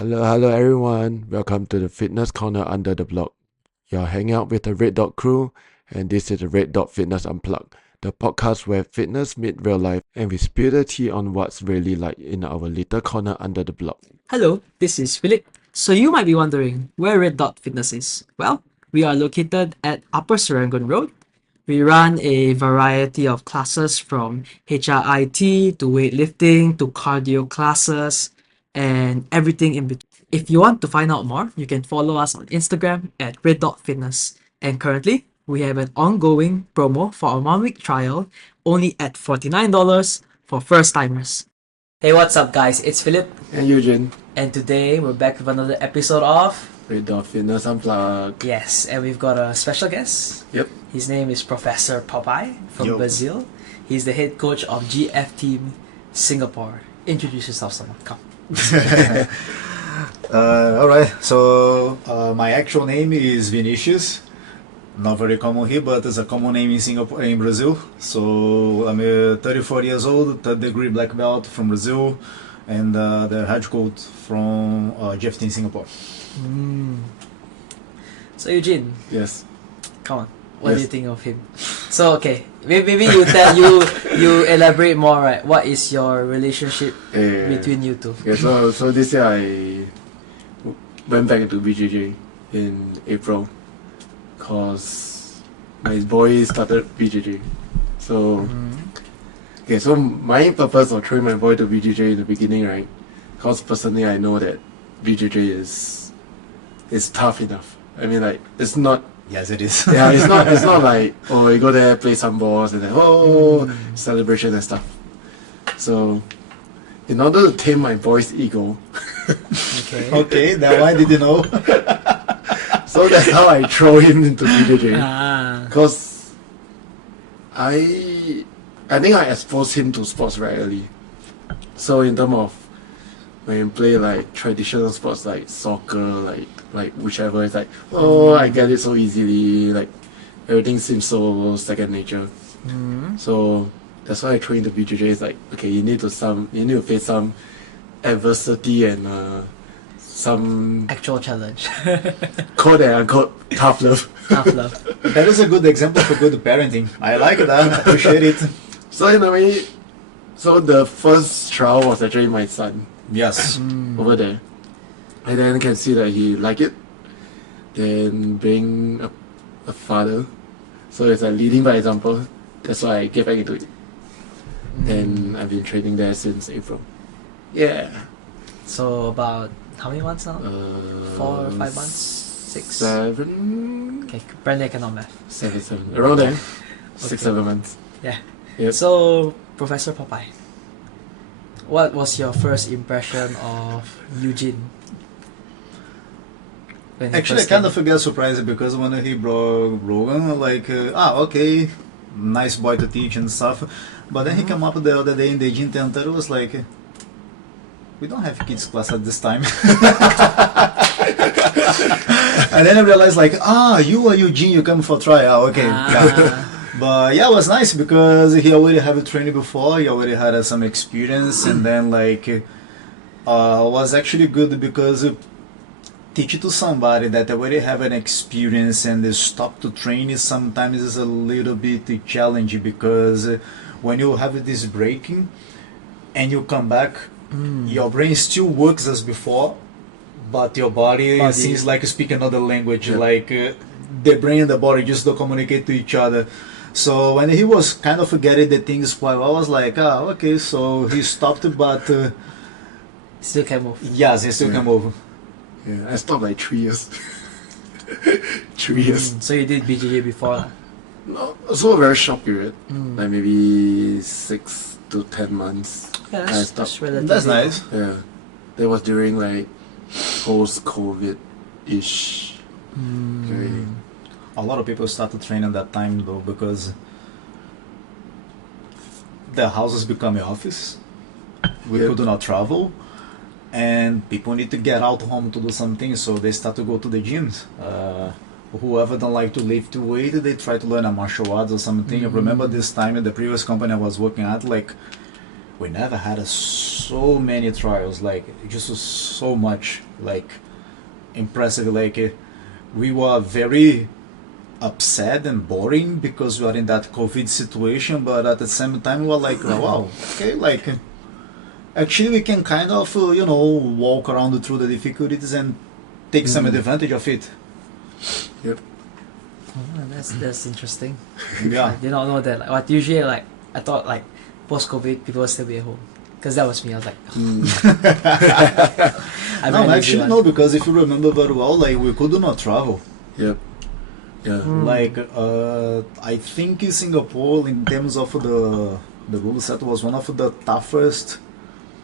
Hello everyone. Welcome to the Fitness Corner under the block. You're hanging out with the Red Dot crew, and this is the Red Dot Fitness Unplugged, the podcast where fitness meets real life and we spill the tea on what's really like in our little corner under the block. Hello, this is Philip. So you might be wondering where Red Dot Fitness is. Well, we are located at Upper Serangoon Road. We run a variety of classes from HIIT to weightlifting to cardio classes and everything in between. If you want to find out more, you can follow us on Instagram at Red Dot Fitness. And currently, we have an ongoing promo for a 1 week trial only at $49 for first timers. Hey, what's up, guys? It's Philip. And Eugene, And today we're back with another episode of Red Dot Fitness Unplugged. Yes, and we've got a special guest. Yep. His name is Professor Popeye from Yo. Brazil. He's the head coach of GFteam Singapore. Introduce yourself, someone. Come. Alright, so my actual name is Vinicius. Not very common here, but it's a common name in Singapore, in Brazil. So I'm 34 years old, third degree black belt from Brazil, and the head coach from GFteam Singapore. So Eugene, Yes. come on. What do Yes. you think of him? So okay, maybe you tell you elaborate more. Right? What is your relationship between you two? Okay, so this year I went back into BJJ in April because my boy started BJJ. So okay, so my purpose of throwing my boy to BJJ in the beginning, right? Because personally I know that BJJ is tough enough. I mean, like, it's not. Yes, it is. Yeah, it's not like, oh, you go there, play some balls, and then celebration and stuff. So, in order to tame my boy's ego, Okay. Okay, then why did you know? so that's how I throw him into BJJ. Ah. Because I think I exposed him to sports very early. So in terms of when you play like traditional sports like soccer, like whichever, it's like, oh, I get it so easily, like everything seems so second nature. So that's why I train the BJJ. It's like, okay, you need to face some adversity and some Actual challenge. quote and unquote tough love. Tough love. That is a good example for good parenting. I like that, appreciate it. So in a way, so the first trial was actually my son Yes. over there, and then can see that he liked it. Then being a father, so it's like leading by example. That's why I get back into it. And I've been training there since April. Yeah. So about how many months now? 4 or 5 months? 6? 7, Okay, Brandon cannot math. 7, around there. 6, Okay. 7 months. Yeah. Yep. So, Professor Popeye, what was your first impression of Eugene? When he Actually, I first kind came? of get surprised because when he brought Rogan, like, okay, nice boy to teach and stuff. But then he came up the other day in the gym center, it was like, we don't have kids class at this time. And then I realized, like, you are Eugene, you come for trial, okay. Ah. But yeah, it was nice because he already had training before, he already had some experience, and then like, was actually good because teach to somebody that already have an experience and they stop to train sometimes is a little bit challenging because when you have this breaking and you come back, your brain still works as before, but your body seems like speak another language. Yeah. Like the brain and the body just don't communicate to each other. So when he was kind of getting the things quite well, I was like, okay, so he stopped, but Still can move. yes, he still can move. Yeah, I stopped like 3 years. 3 years. So you did BJJ before lah. No, also a very short period, like maybe 6 to 10 months. Yeah, I that's stopped. relatively. That's nice. Yeah, that was during like post-COVID-ish. Okay. A lot of people started training that time though because the houses become an office. We Yep. could not travel, and people need to get out home to do something, so they start to go to the gyms. Whoever don't like to lift weight, they try to learn a martial arts or something. I remember this time at the previous company I was working at, like we never had so many trials, like just so much, like impressive. Like we were very upset and boring because we are in that COVID situation, but at the same time we were like, wow, okay, like actually we can kind of walk around through the difficulties and take some advantage of it. Yep. Oh, that's interesting. Yeah. I did not know that. Like, what usually like I thought like post-COVID people will still be at home, because that was me. I was like, I No, really actually do no, because if you remember very well, like we could not travel. Yep. Yeah. Like I think in Singapore, in terms of the rule set, was one of the toughest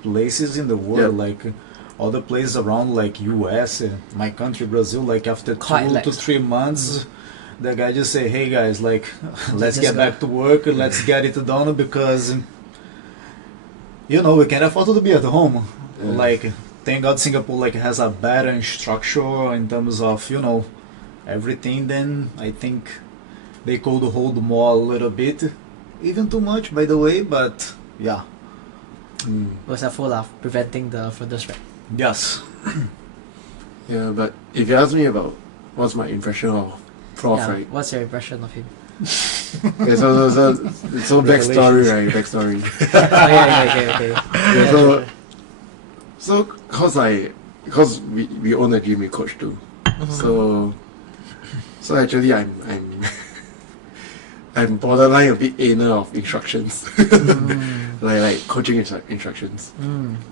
places in the world. Yep. Like other places around, like US, my country Brazil, like after Quite 2 lax. to 3 months, the guy just say, "Hey guys, like let's Just get go." back to work, let's get it done because we can't afford to be at home." Yeah. Like thank God Singapore like has a better structure in terms of everything. Then I think they could hold more a little bit, even too much by the way, but yeah. was helpful of preventing the further spread. Yes. Yeah, but if you ask me about what's my impression of Prof, Yeah, right? what's your impression of him? Okay, so backstory, right? Backstory. Okay. Yeah, so cause we own a gym, we coach too. So actually I'm I'm borderline a bit anal of instructions, like coaching instructions.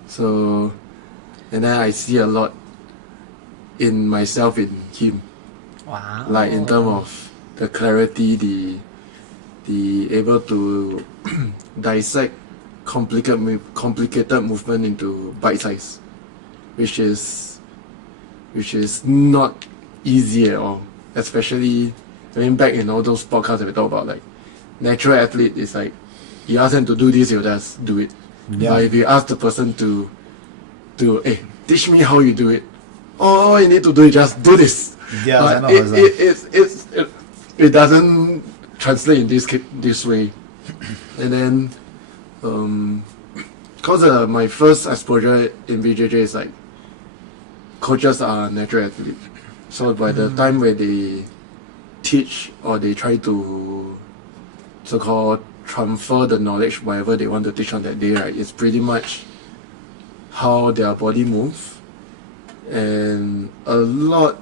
So, and then I see a lot in myself in him, Wow. like in terms of the clarity, the able to dissect complicated movement into bite size, which is not easy at all. Especially, I mean, back in all those podcasts that we talk about, like natural athlete is like you ask them to do this, they'll just do it. Yeah. But if you ask the person to hey, teach me how you do it, all you need to do is just do this. Yeah, I But know. it doesn't translate in this way. And then, cause my first exposure in BJJ is like coaches are natural athletes. So by the time where they teach or they try to so-called transfer the knowledge, whatever they want to teach on that day, right, it's pretty much how their body moves, and a lot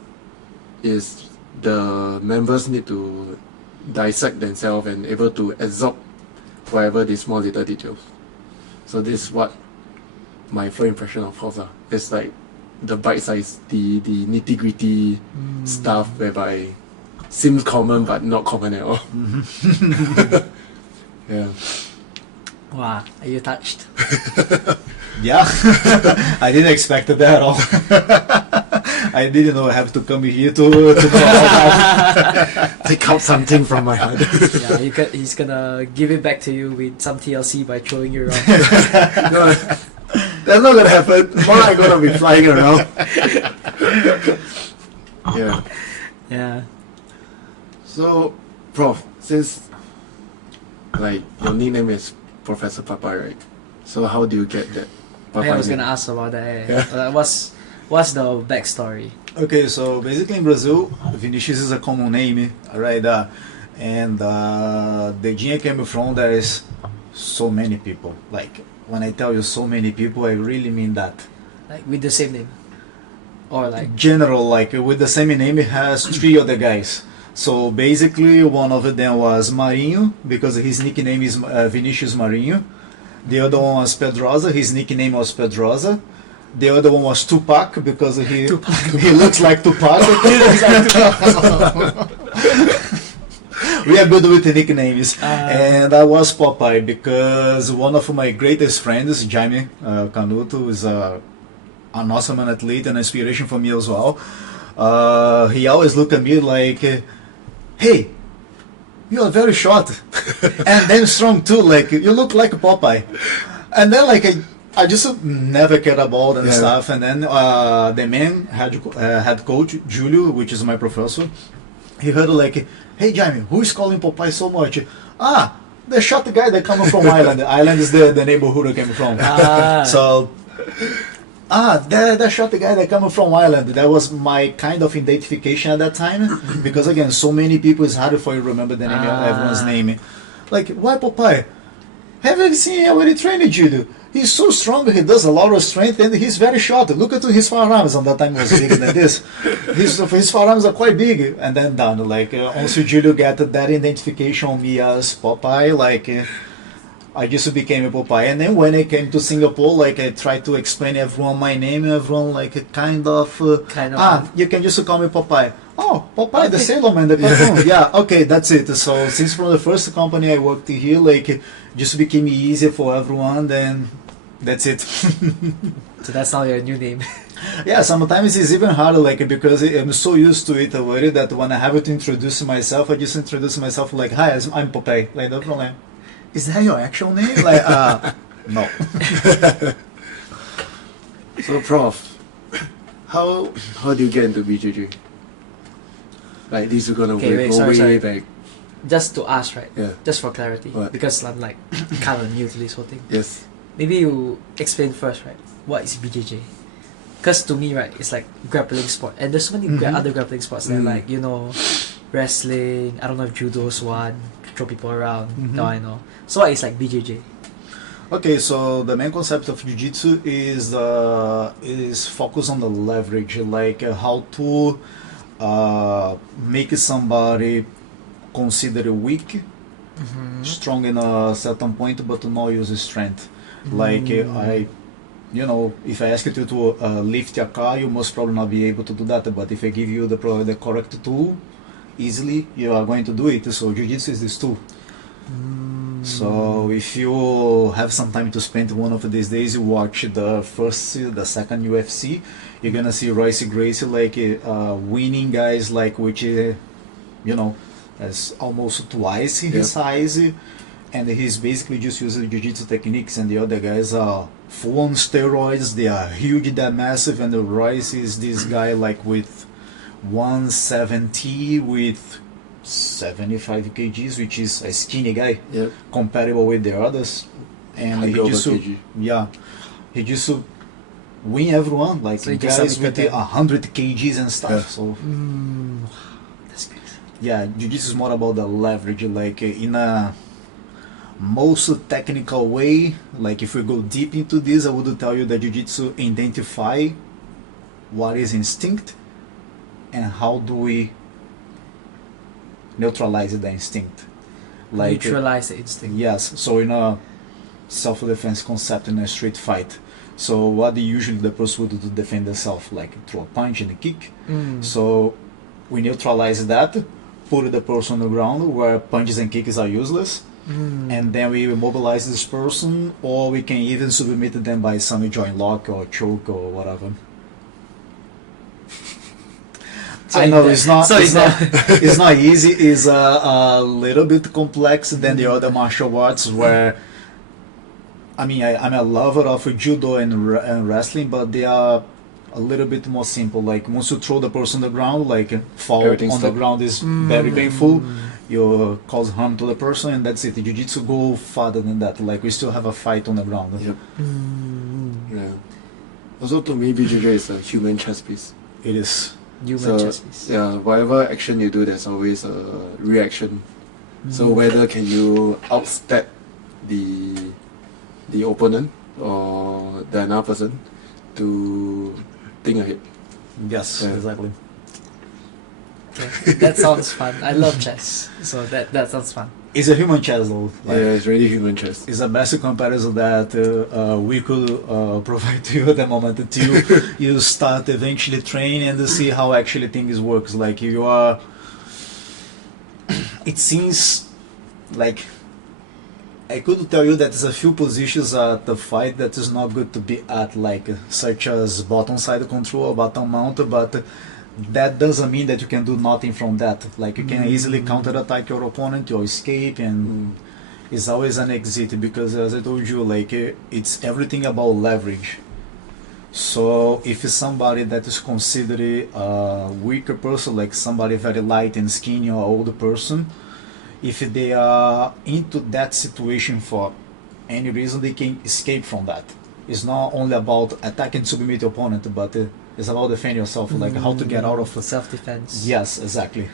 is the members need to dissect themselves and able to absorb whatever the small little details. So this is what my first impression of House are. It's like the bite size, the nitty gritty stuff whereby seems common but not common at all. Yeah. Wow, are you touched? Yeah, I didn't expect that at all. I didn't know I have to come here to know all that. Take out something from my heart. Yeah, he's gonna give it back to you with some TLC by throwing you around. No, that's not gonna happen. More like gonna be flying around. Yeah. Yeah. So, Prof, since like your nickname is Professor Popeye, right? So how do you get that? I was name? gonna ask about that. Yeah. What's the backstory? Okay, so basically in Brazil, Vinicius is a common name, right? And the gene I came from, there is so many people. Like, when I tell you so many people, I really mean that. Like with the same name, or like General, like with the same name, it has 3 other guys. So basically, one of them was Marinho, because his nickname is Vinicius Marinho. The other one was Pedrosa, his nickname was Pedrosa. The other one was Tupac, because he looks like Tupac. We are good with the nicknames. And I was Popeye because one of my greatest friends, Jaime Canuto, is an awesome athlete and inspiration for me as well. He always looked at me like, hey, you are very short and then strong too, like you look like Popeye. And then like I just never cared about and stuff. And then the man head coach Julio, which is my professor, he heard like, hey Jaime, who is calling Popeye so much? the short guy that coming from Ireland. Ireland is the neighborhood I came from. So, the short guy that coming from Ireland. That was my kind of identification at that time, because again, so many people, it's hard for you to remember the name of everyone's name. Like, why Popeye? Have you seen him when he trained judo? He's so strong, he does a lot of strength, and he's very short. Look at his firearms. On that time, he was bigger than this. His firearms are quite big. And then done. Like, once Julio get that identification on me as Popeye, like, I just became a Popeye. And then when I came to Singapore, like, I tried to explain everyone my name, everyone, like, you can just call me Popeye. Oh, Popeye, the sailor man, the cartoon. Yeah, okay, that's it. So, since from the first company I worked here, like, just became easier for everyone, then that's it. So that's now your new name. Yeah, sometimes it's even harder, like, because I'm so used to it already that when I have to introduce myself, I just introduce myself like, hi, I'm Popeye. Like, no problem. Is that your actual name? Like, no. So, Prof, how do you get into BJJ? Like, this is gonna go way back. Just to ask, right? Yeah. Just for clarity, What? because I'm like kind of new to this whole thing. Yes. Maybe you explain first, right? What is BJJ? Because to me, right, it's like grappling sport, and there's so many other grappling sports that like, you know, wrestling. I don't know if judo's one, throw people around. No, I know. So what is like BJJ? Okay, so the main concept of Jiu-Jitsu is focus on the leverage, like how to make somebody considered weak, strong in a certain point, but not use strength. Like if I ask you to lift your car, you most probably not be able to do that. But if I give you the correct tool, easily you are going to do it. So Jiu-Jitsu is this tool. So if you have some time to spend one of these days, you watch the second UFC, you're gonna see Royce Gracie like winning guys like which as almost twice his size, and he's basically just using jiu-jitsu techniques, and the other guys are full on steroids, they are huge, they're massive, and the Royce is this guy like with 170 with 75 kgs, which is a skinny guy, comparable with the others, and he just win everyone, like so guys with 100 kgs and stuff. So that's crazy. yeah, jiu-jitsu is more about the leverage, like in a most technical way. Like if we go deep into this, I would tell you that jiu-jitsu identify what is instinct and how do we neutralize the instinct. Like neutralize the instinct. Yes. So in a self-defense concept in a street fight, so what usually the person would do to defend themselves, like throw a punch and a kick. So we neutralize that, put the person on the ground where punches and kicks are useless, and then we mobilize this person, or we can even submit them by some joint lock or choke or whatever. So I know it's not easy. It's a little bit complex than the other martial arts where, I mean, I'm a lover of judo and wrestling, but they are a little bit more simple. Like once you throw the person on the ground, like fall on the ground is very painful. You cause harm to the person, and that's it. Jiu-jitsu go farther than that. Like we still have a fight on the ground. Yep. Yeah. Also, to me, BJJ is a human chess piece. It is. Yeah, whatever action you do, there's always a reaction. So whether can you outstep the opponent or the another person to think ahead. Yes, exactly. Okay. That sounds fun. I love chess, so that sounds fun. It's a human chess though. Like, yeah, it's really human chess. It's the best comparison that we could provide to you at the moment until you start eventually train and see how actually things works. Like you are, it seems like I could tell you that there's a few positions at the fight that is not good to be at, like such as bottom side control or bottom mount, but that doesn't mean that you can do nothing from that. Like you can easily counter-attack your opponent or escape, and it's always an exit, because as I told you, like it's everything about leverage. So if it's somebody that is considered a weaker person, like somebody very light and skinny or old person, if they are into that situation for any reason, they can escape from that. It's not only about attacking to submit your opponent, but it's about defending yourself, like how to get out of self-defense. Yes, exactly.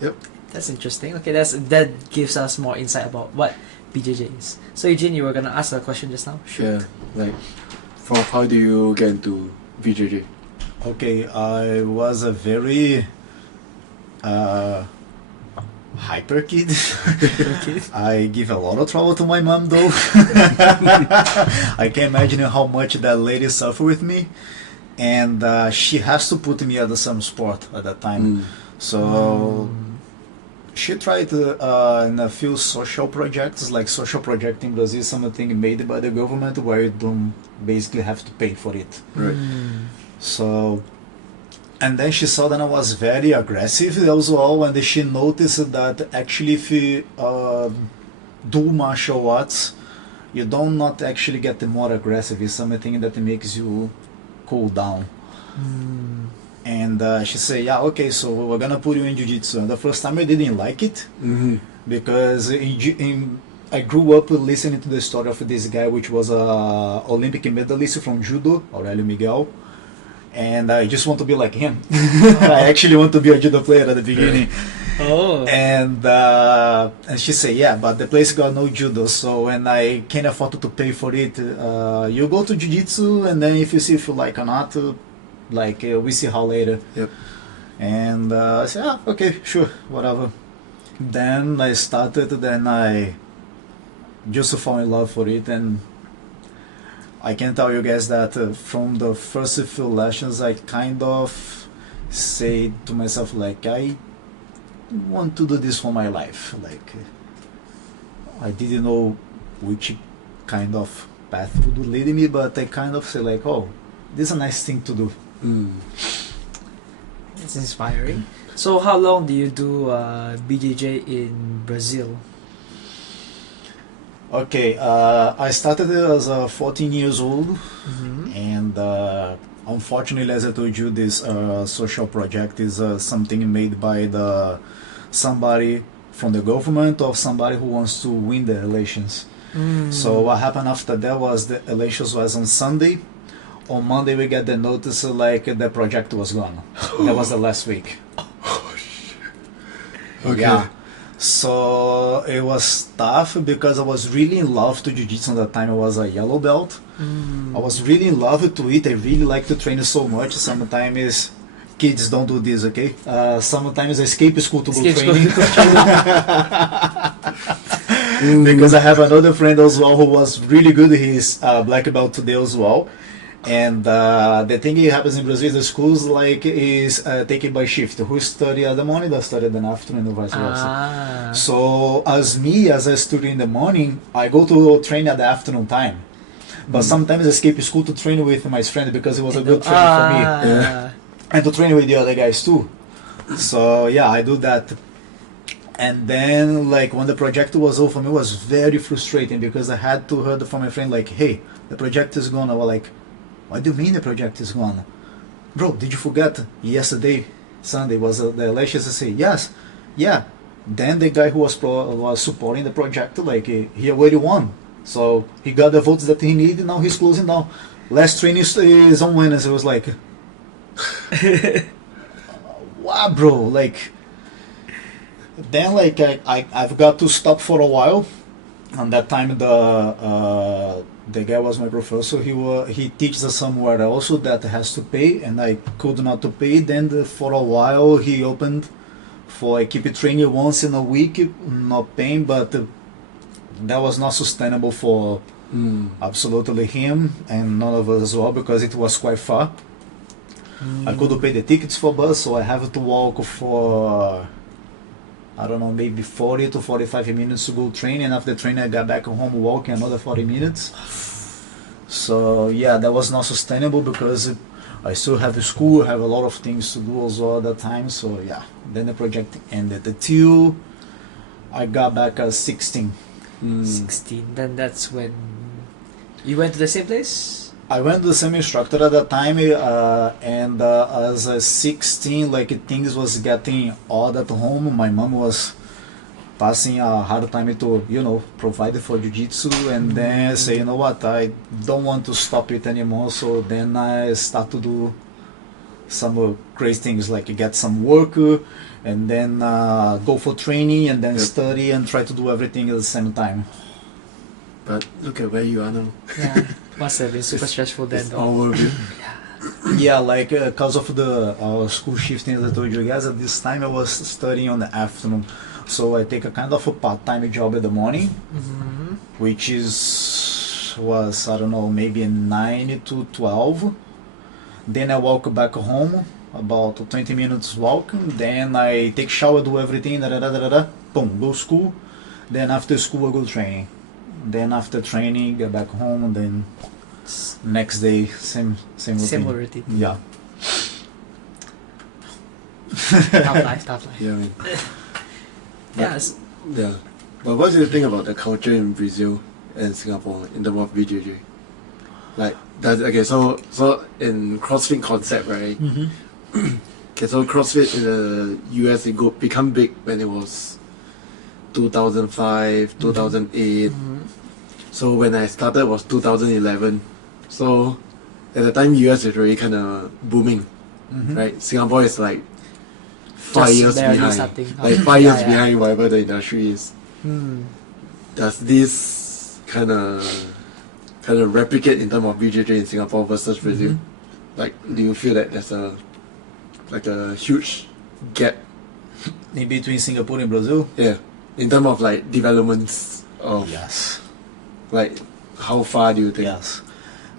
Yep. That's interesting. Okay, that gives us more insight about what BJJ is. So Eugene, you were gonna ask a question just now. Yeah. Like, how do you get into BJJ? Okay, I was a very hyper kid. I give a lot of trouble to my mom though. I can imagine how much that lady suffered with me, and she has to put me at some sport at that time. So she tried in a few social projects, like social project in Brazil, something made by the government where you don't basically have to pay for it. Right. So, and then she saw that I was very aggressive as well, and she noticed that actually if you do martial arts, you don't not actually get more aggressive. It's something that makes you cool down. And she said, yeah, okay, so we're gonna put you in Jiu-Jitsu. And the first time I didn't like it, because I grew up listening to the story of this guy, which was a Olympic medalist from Judo, Aurelio Miguel. And I just want to be like him. I actually want to be a judo player at the beginning. Oh. And she said, yeah, but the place got no judo, so when I can't afford to pay for it, you go to jiu-jitsu, and then if you see if you like or not, we see how later. Yep. And I said, yeah, okay, sure, whatever. Then I started, then I just fall in love for it, and I can tell you guys that from the first few lessons, I kind of say to myself, like, I want to do this for my life. Like, I didn't know which kind of path would lead me, but I kind of say, like, oh, this is a nice thing to do. It's inspiring. So how long do you do BJJ in Brazil? Okay, I started as 14 years old, and unfortunately, as I told you, this social project is something made by somebody from the government or somebody who wants to win the elections. So what happened after that was the elections was on Sunday. On Monday we get the notice like the project was gone. That was the last week. Okay. Yeah. So it was tough because I was really in love to jiu-jitsu at that time. I was a yellow belt. I was really in love to it. I really like to train so much. Sometimes kids don't do this, okay? Sometimes I escape school to go training. Because I have another friend as well who was really good. He's black belt today as well. And the thing that happens in Brazil is the schools is taken by shift. Who study at the morning, they study in the afternoon, and vice versa. So as I study in the morning, I go to train at the afternoon time. But sometimes I escape school to train with my friend because it was a good training for me. Yeah. And to train with the other guys too. So yeah, I do that. And then when the project was over for me, it was very frustrating because I had to hear from my friend hey, the project is gone. I was like, what do you mean the project is gone? Bro, did you forget yesterday, Sunday, was the elections? I say, yes, yeah. Then the guy who was supporting the project, he already won. So he got the votes that he needed, now he's closing down. Last training is on Wednesday. I was like, wow, bro, then I've got to stop for a while. And that time the guy was my professor. He teaches us somewhere also that has to pay, and I could not to pay. Then for a while he opened for I keep training once in a week, not paying, but that was not sustainable for absolutely him and none of us as well because it was quite far. I couldn't pay the tickets for bus, so I have to walk for I don't know, maybe 40 to 45 minutes to go train, and after training I got back home walking another 40 minutes. So yeah, that was not sustainable because I still have school, have a lot of things to do as well at that time. So yeah, then the project ended until I got back at 16. 16, then that's when you went to the same place? I went to the same instructor at that time, and as a 16, like things was getting odd at home. My mom was passing a hard time to, provide for jiu-jitsu, and then say, you know what, I don't want to stop it anymore. So then I start to do some crazy things, like get some work, and then go for training, and then study and try to do everything at the same time. But look at where you are now. Yeah, must have been super stressful then. It's Though. all worth it. Yeah, like because of the school shifting, as I told you guys, at this time I was studying on the afternoon. So I take a kind of a part-time job in the morning, which was, I don't know, maybe 9 to 12. Then I walk back home, about 20 minutes walk. Then I take shower, do everything, boom, go school. Then after school I go training. Then after training, get back home, and then next day, same routine. Similar routine. Yeah. Tough life. Yeah, I mean, Yes. yeah. But what do you think about the culture in Brazil and Singapore in terms of BJJ? Like, so in CrossFit concept, right? Okay, so CrossFit in the US, it become big when it was 2005, 2008. So when I started was 2011. So at the time, US is really kind of booming, right? Singapore is like 5 Just years barely behind, starting. like 5 years behind whatever the industry is. Does this kind of replicate in terms of BJJ in Singapore versus Brazil? Like, do you feel that there's a huge gap? In between Singapore and Brazil? Yeah, in terms of like developments of Yes. like how far do you think? Yes.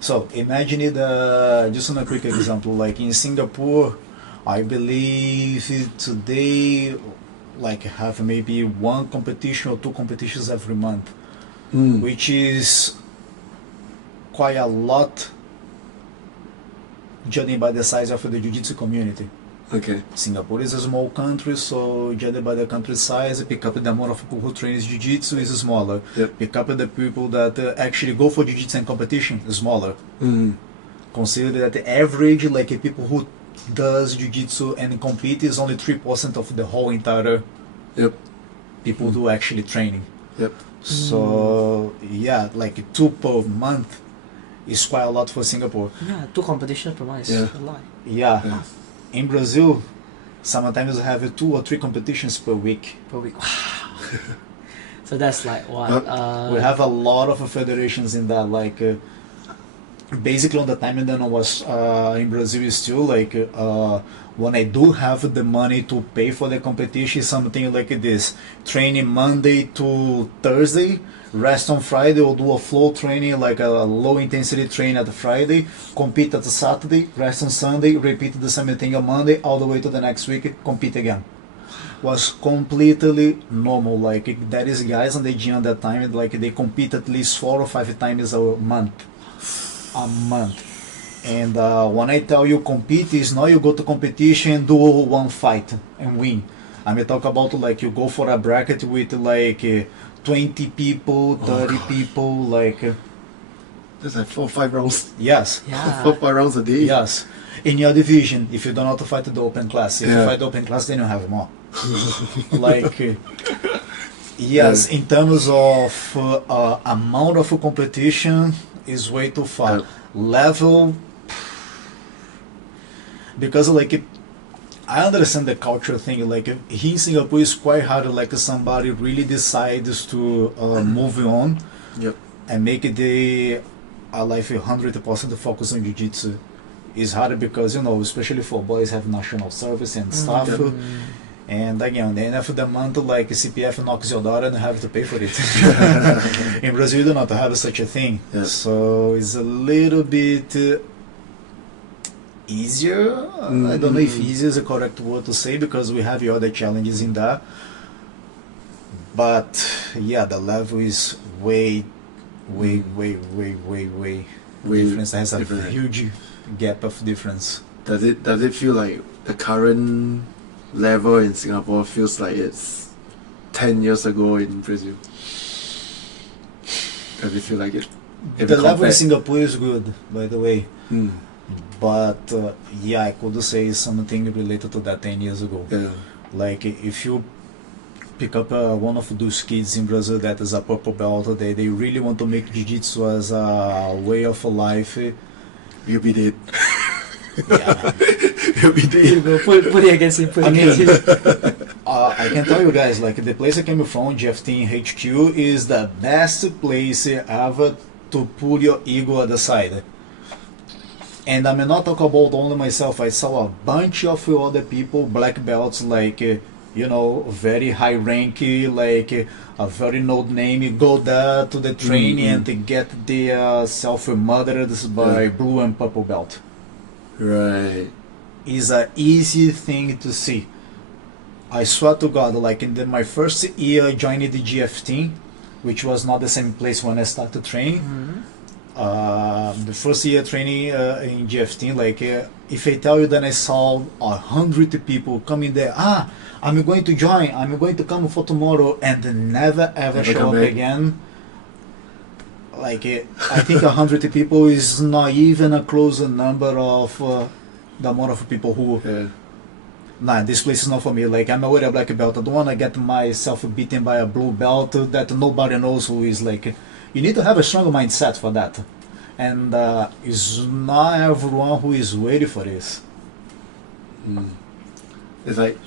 So imagine it, just on a quick example, like in Singapore, I believe today, like have maybe one competition or two competitions every month, which is quite a lot, judging by the size of the jiu-jitsu community. Okay. Singapore is a small country, so judged by the country size, pick up the amount of people who trains jiu-jitsu is smaller. Yep. Pick up the people that actually go for jiu-jitsu and competition is smaller. Consider that the average, like people who does jiu-jitsu and compete is only 3% of the whole entire people do actually training. Yep. So yeah, like 2 per month is quite a lot for Singapore. Yeah, 2 competitions per month is a lot. Yeah. Yeah. In Brazil, sometimes we have 2 or 3 competitions per week. Per week. Wow. So that's like what? We have a lot of federations in that. Like basically, on the time that I was in Brazil, is still like when I do have the money to pay for the competition, something like this: training Monday to Thursday, rest on Friday, or do a flow training, like a low intensity train at Friday, compete at Saturday, rest on Sunday, repeat the same thing on Monday, all the way to the next week, compete again. Was completely normal. Like there is guys on the gym at that time, like they compete at least 4 or 5 times a month. And when I tell you compete, is not you go to competition, do one fight and win. I may talk about like you go for a bracket with like 20 people, 30 people, like There's like 4 or 5 rounds. yes. Yeah. 4 or 5 rounds a day. Yes. In your division, if you don't know how to fight the open class, if you fight the open class, then you have more. Like yes, in terms of amount of competition is way too far. Level, because like I understand the culture thing. Like here in Singapore, it's quite hard. Like somebody really decides to move on and make their life 100% focus on jiu-jitsu. It's hard because especially for boys, have national service and stuff. And again, the end of the month, like CPF knocks your door and you have to pay for it. In Brazil, you do not have such a thing. So it's a little bit easier. I don't know if easier is the correct word to say, because we have other challenges in that. But yeah, the level is way difference. There's a huge gap of difference. Does it feel like the current level in Singapore feels like it's 10 years ago in Brazil? Does it feel like it? If the you level in compare. Singapore is good, by the way. Mm. But yeah, I could say something related to that 10 years ago. Yeah. Like if you pick up one of those kids in Brazil that is a purple belt, they really want to make jiu-jitsu as a way of life. You'll be dead. Yeah. You'll be You dead. go, put it against him, put it I mean, against him. I can tell you guys, like the place I came from, GFteam HQ, is the best place ever to put your ego at the side. And I may not talk about only myself. I saw a bunch of other people, black belts, like very high rank, like a very known name, go there to the training and to get the self-murdered by Yeah. blue and purple belt. Right. Is a easy thing to see. I swear to God, like in my first year I joined the GFteam, which was not the same place when I started training. The first year training in GFteam, like if I tell you that I saw 100 people coming there, I'm going to join, I'm going to come for tomorrow, and never ever Never show come up back. again. Like I think 100 people is not even a close number of the amount of people who. Yeah. Nah, this place is not for me. Like I'm already a black belt. I don't want to get myself beaten by a blue belt that nobody knows who is. Like you need to have a strong mindset for that, and it's not everyone who is ready for this. Mm. It's like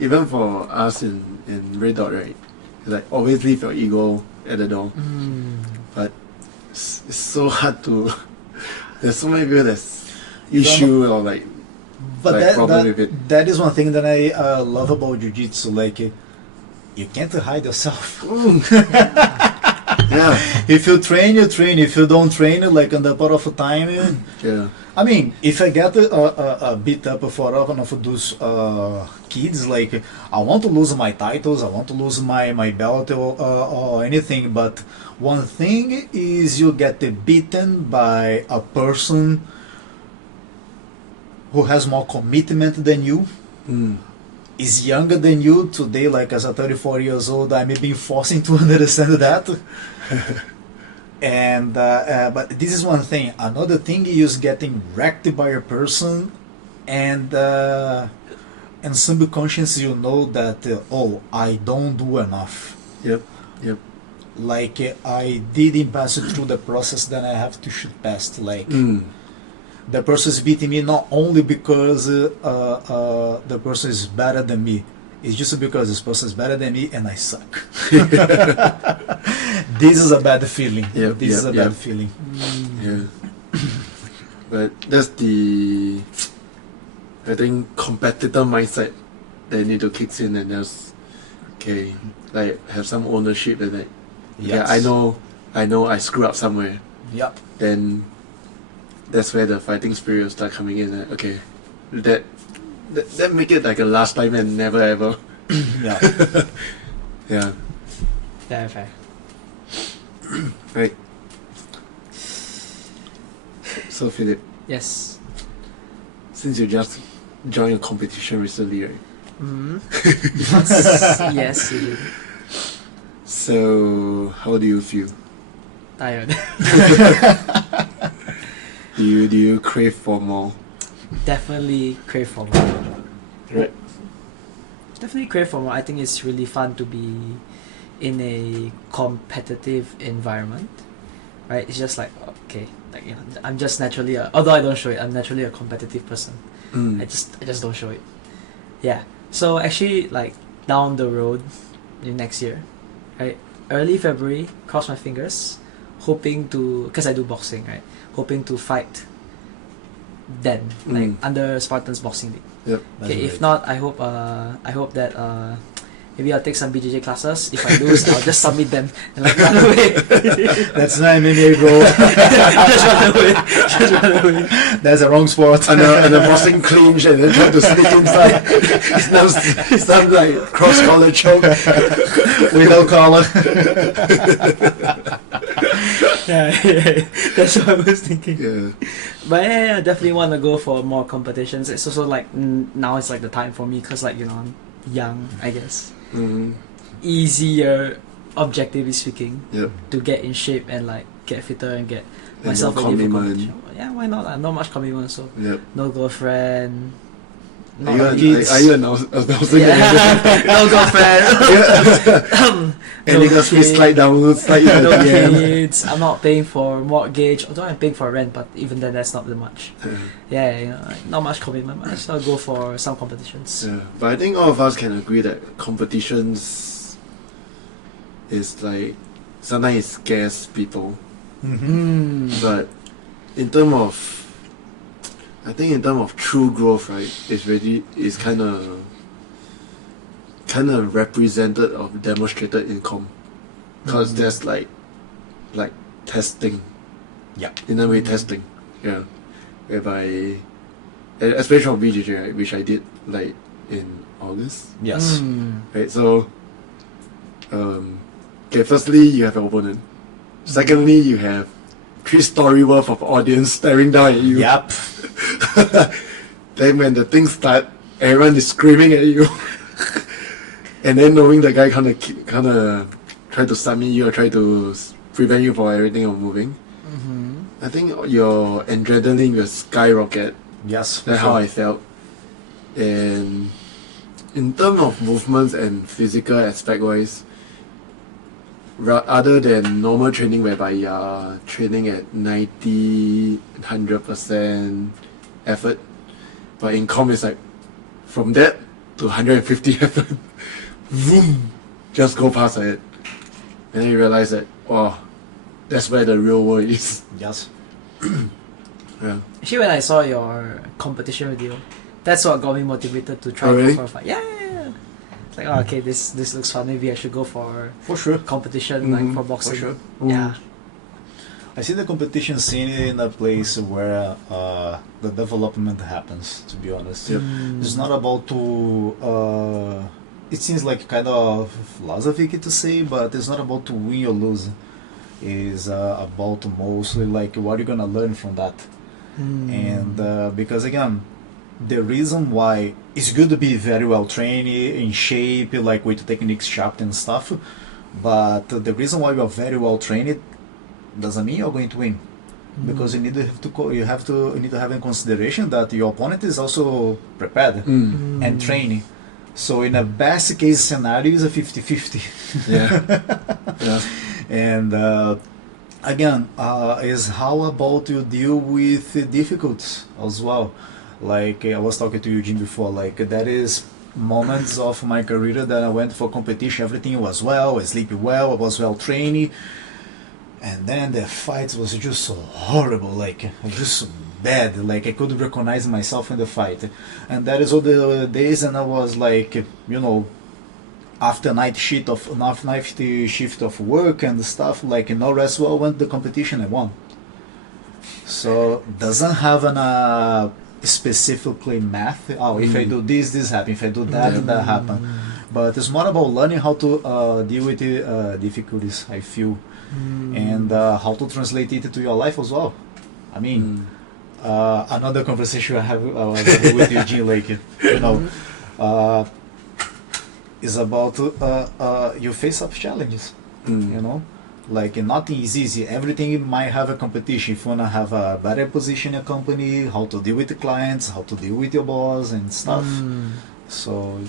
even for us in Red Dot, right? It's like always leave your ego at the door. But it's so hard to. There's so many people that's issue or like. But Like, problem with it. that is one thing that I love about jiu-jitsu. Like you can't hide yourself. Yeah. If you train, you train. If you don't train, like on the part of time. Yeah. I mean, if I get beat up for one of those kids, like I want to lose my titles, I want to lose my belt or anything. But one thing is you get beaten by a person who has more commitment than you, Mm. is younger than you. Today, like as a 34 years old, I'm being forced to understand that. And but this is one thing. Another thing is getting wrecked by a person, and subconscious you know that I don't do enough. Yep. Yep. Like I didn't pass through the process that I have to shoot past. Like the person is beating me not only because the person is better than me. It's just because this person is better than me and I suck. This is a bad feeling. Yep, This is a yep, bad yep. feeling. Yeah. But that's the, I think, competitor mindset that need to kick in and just, okay, like have some ownership and like, yeah, Yes. I know I screw up somewhere. Yep. Then that's where the fighting spirit will start coming in. Like, okay, that make it like a last time and never ever. Yeah. Yeah. Yeah, fair. Right. So Philip, Yes. since you just joined a competition recently, right? Yes, you did. So how do you feel? Tired. Do you crave for more? Definitely crave for more. Right. Definitely crave for more. I think it's really fun to be in a competitive environment, right? It's just like, okay, like, you know, I'm just naturally although I don't show it, I'm naturally a competitive person. Mm. I just don't show it. Yeah. So actually, like down the road, in next year, right? Early February, cross my fingers, hoping to, because I do boxing, right? Hoping to fight then, like under Spartans Boxing League. Yep. Okay, if not, I hope that maybe I'll take some BJJ classes. If I lose, I'll just submit them and like run away. That's not MMA, bro. Just run away. Just run away. That's a wrong sport. And the boxing clinch and then try to sneak inside. It's not like cross collar choke. Without collar. Yeah, that's what I was thinking. Yeah. But yeah, definitely want to go for more competitions. It's also like now it's like the time for me because like I'm young, I guess. Mm. Easier, objectively speaking, Yep. to get in shape and like get fitter and get And myself no ready for commitment. competition. Yeah, why not? Not much commitment, so Yep. no girlfriend, Are no you, kids. are you announcing that? No girlfriend. And you got kids. slide down, slide in No the DM. kids. I'm not paying for mortgage. Although I'm paying for rent, but even then, that's not that much. Yeah, you know, like, not much commitment. But I still go for some competitions. Yeah, but I think all of us can agree that competitions is like sometimes it scares people. But in terms of, I think in terms of true growth, right, it's kind of represented or demonstrated in com, because there's like testing. Yeah. In a way, testing. Yeah, whereby, especially from BJJ, right, which I did like in August. Yes. Right, so, okay, firstly, you have an opponent. Secondly, you have 3-story worth of audience staring down at you. Yep. Then when the things start, everyone is screaming at you. And then knowing the guy kind of try to submit you or try to prevent you from everything from moving. I think your adrenaline will skyrocket. Yes. That's how I felt. And in terms of movements and physical aspect wise, other than normal training whereby you are training at 90, 100% effort, but in com it's like from that to 150 effort, boom, just go past it. And then you realize that, wow, that's where the real world is. Yes. Yeah. Actually, when I saw your competition video, that's what got me motivated to try Oh, really? for a fight. Yeah. It's like, oh, okay, this looks fun. Maybe I should go for sure. competition, like for boxing. For sure. Yeah. I see the competition scene in a place where the development happens, to be honest. Yep. It's not about to... it seems like kind of philosophical to say, but it's not about to win or lose. It's about mostly like what you're gonna learn from that. And because again, the reason why it's good to be very well trained, in shape, like with techniques sharp and stuff, but the reason why you are very well trained doesn't mean you're going to win, because you need to have in consideration that your opponent is also prepared and trained. So in a best case scenario, it's a 50-50. Yeah. Yeah. And again, is how about you deal with difficulties as well. Like I was talking to Eugene before, like there is moments of my career that I went for competition, everything was well, I sleep well, I was well trained, and then the fight was just so horrible, like just bad, like I couldn't recognize myself in the fight. And that is all the days, and I was like, you know, after night shift of work and stuff, like no rest well, went to the competition and won. So doesn't have an specifically math. Oh, if I do this, this happen. If I do that, that happen. But it's more about learning how to deal with difficulties, I feel, and how to translate it to your life as well. I mean, another conversation I have with Eugene, like you know, is about you face up challenges. You know, like nothing is easy. Everything might have a competition. If you wanna have a better position in a company, how to deal with the clients, how to deal with your boss and stuff. So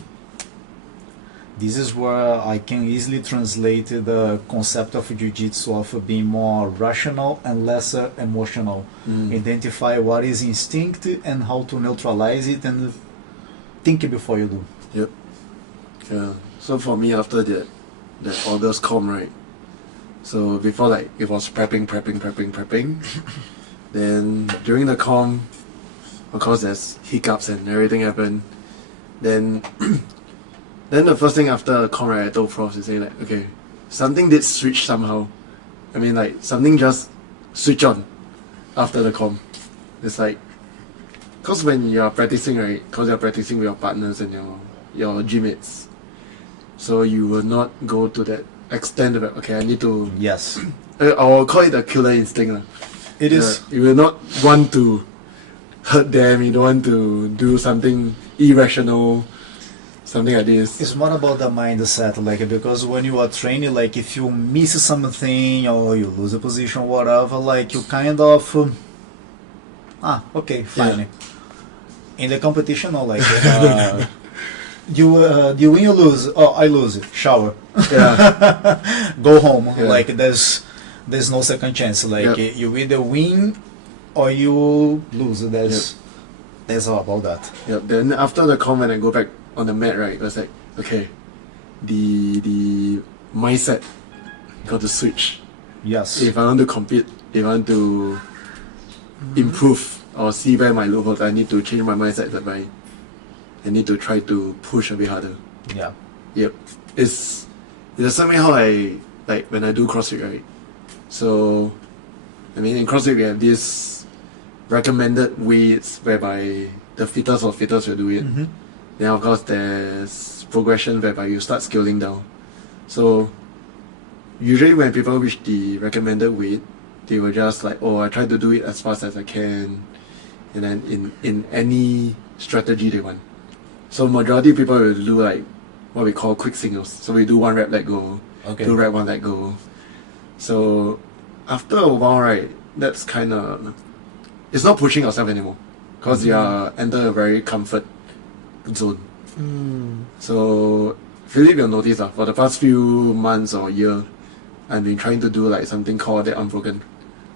this is where I can easily translate the concept of jiu-jitsu of being more rational and less emotional. Identify what is instinct and how to neutralize it, and think before you do. Yep. Yeah. So for me, after that August com, right? So before, like, it was prepping. Then during the com, of course, there's hiccups and everything happened. Then the first thing after the com, right, I told Prof is saying like, okay, something did switch somehow. I mean, like, something just switch on after the com. It's like, cause when you're practicing, right, cause you're practicing with your partners and your gym mates, so you will not go to that extent of it. Okay, I need to. Yes. I'll call it a killer instinct. It is. You will not want to hurt them. You don't want to do something irrational, something like this. It's more about the mindset, like, because when you are training, like, if you miss something or you lose a position or whatever, like, you kind of, okay, fine. Yeah. In the competition, no, like, you win, you lose. Oh, I lose. Shower. Yeah. Go home. Yeah. Like, there's no second chance. Like, Yep. you either win or you lose. That's all about that. Yep. Then after the comp, when I go back on the mat, right, it was like, okay, the mindset got to switch. Yes. If I want to compete, if I want to improve or see where my loopholes, I need to change my mindset that I need to try to push a bit harder. Yeah. Yep. It's the same way how I, like, when I do CrossFit, right? So, I mean, in CrossFit we have this recommended weights whereby the fittest of fittest will do it. Mm-hmm. Then of course there's progression whereby you start scaling down. So usually when people reach the recommended weight, they will just like, oh, I try to do it as fast as I can, and then in any strategy they want. So majority of people will do like what we call quick singles. So we do 1 rep, let go, Okay. 2 rep, 1 let go. So after a while, right, that's kind of, it's not pushing yourself anymore, because you are enter a very comfort zone. So Philip, you'll notice for the past few months or year, I've been trying to do like something called the Unplugged.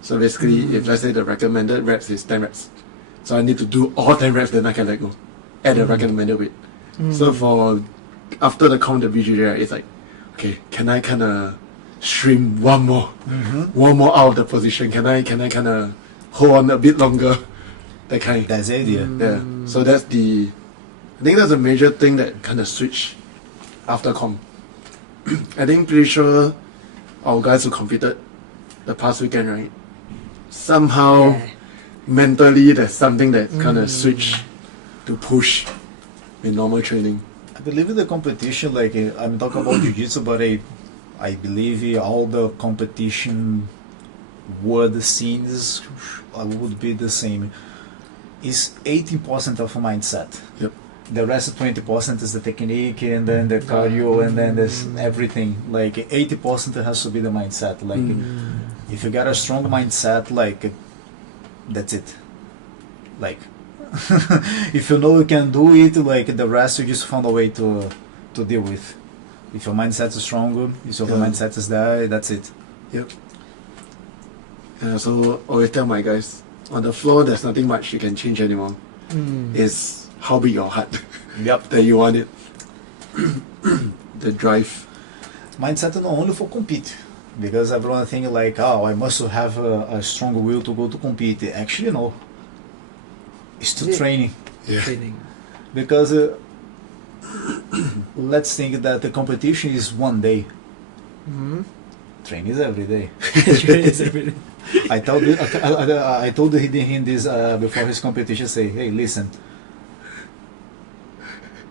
So basically, if let's say the recommended reps is 10 reps, so I need to do all 10 reps, then I can let go at the recommended weight. So for after the comp, the BJJ, right, it's like, okay, can I kind of stream one more out of the position? Can I kind of hold on a bit longer? That kind. That's the idea. Yeah. So that's I think that's a major thing that kind of switched after comp. I think pretty sure our guys who competed the past weekend, right? Somehow mentally there's something that kind of switched to push in normal training. I believe in the competition, like, I'm talking about jiu-jitsu, but I believe all the competition world scenes would be the same. It's 80% of mindset. Yep. The rest 20% is the technique, and then the cardio, and then there's everything. Like 80% has to be the mindset. Like if you got a strong mindset, like that's it. Like if you know you can do it, like the rest you just found a way to deal with. If your mindset is strong, if your mindset is there, that's it. Yep. Yeah, so always tell my guys, on the floor there's nothing much you can change anymore. It's how big your heart Yep. that you want it. The drive. Mindset not only for compete, because everyone think like, oh, I must have a strong will to go to compete. Actually, no. It's to training. Yeah. Training. Because let's think that the competition is one day. Training is every day. I told him this before his competition. Say, hey, listen.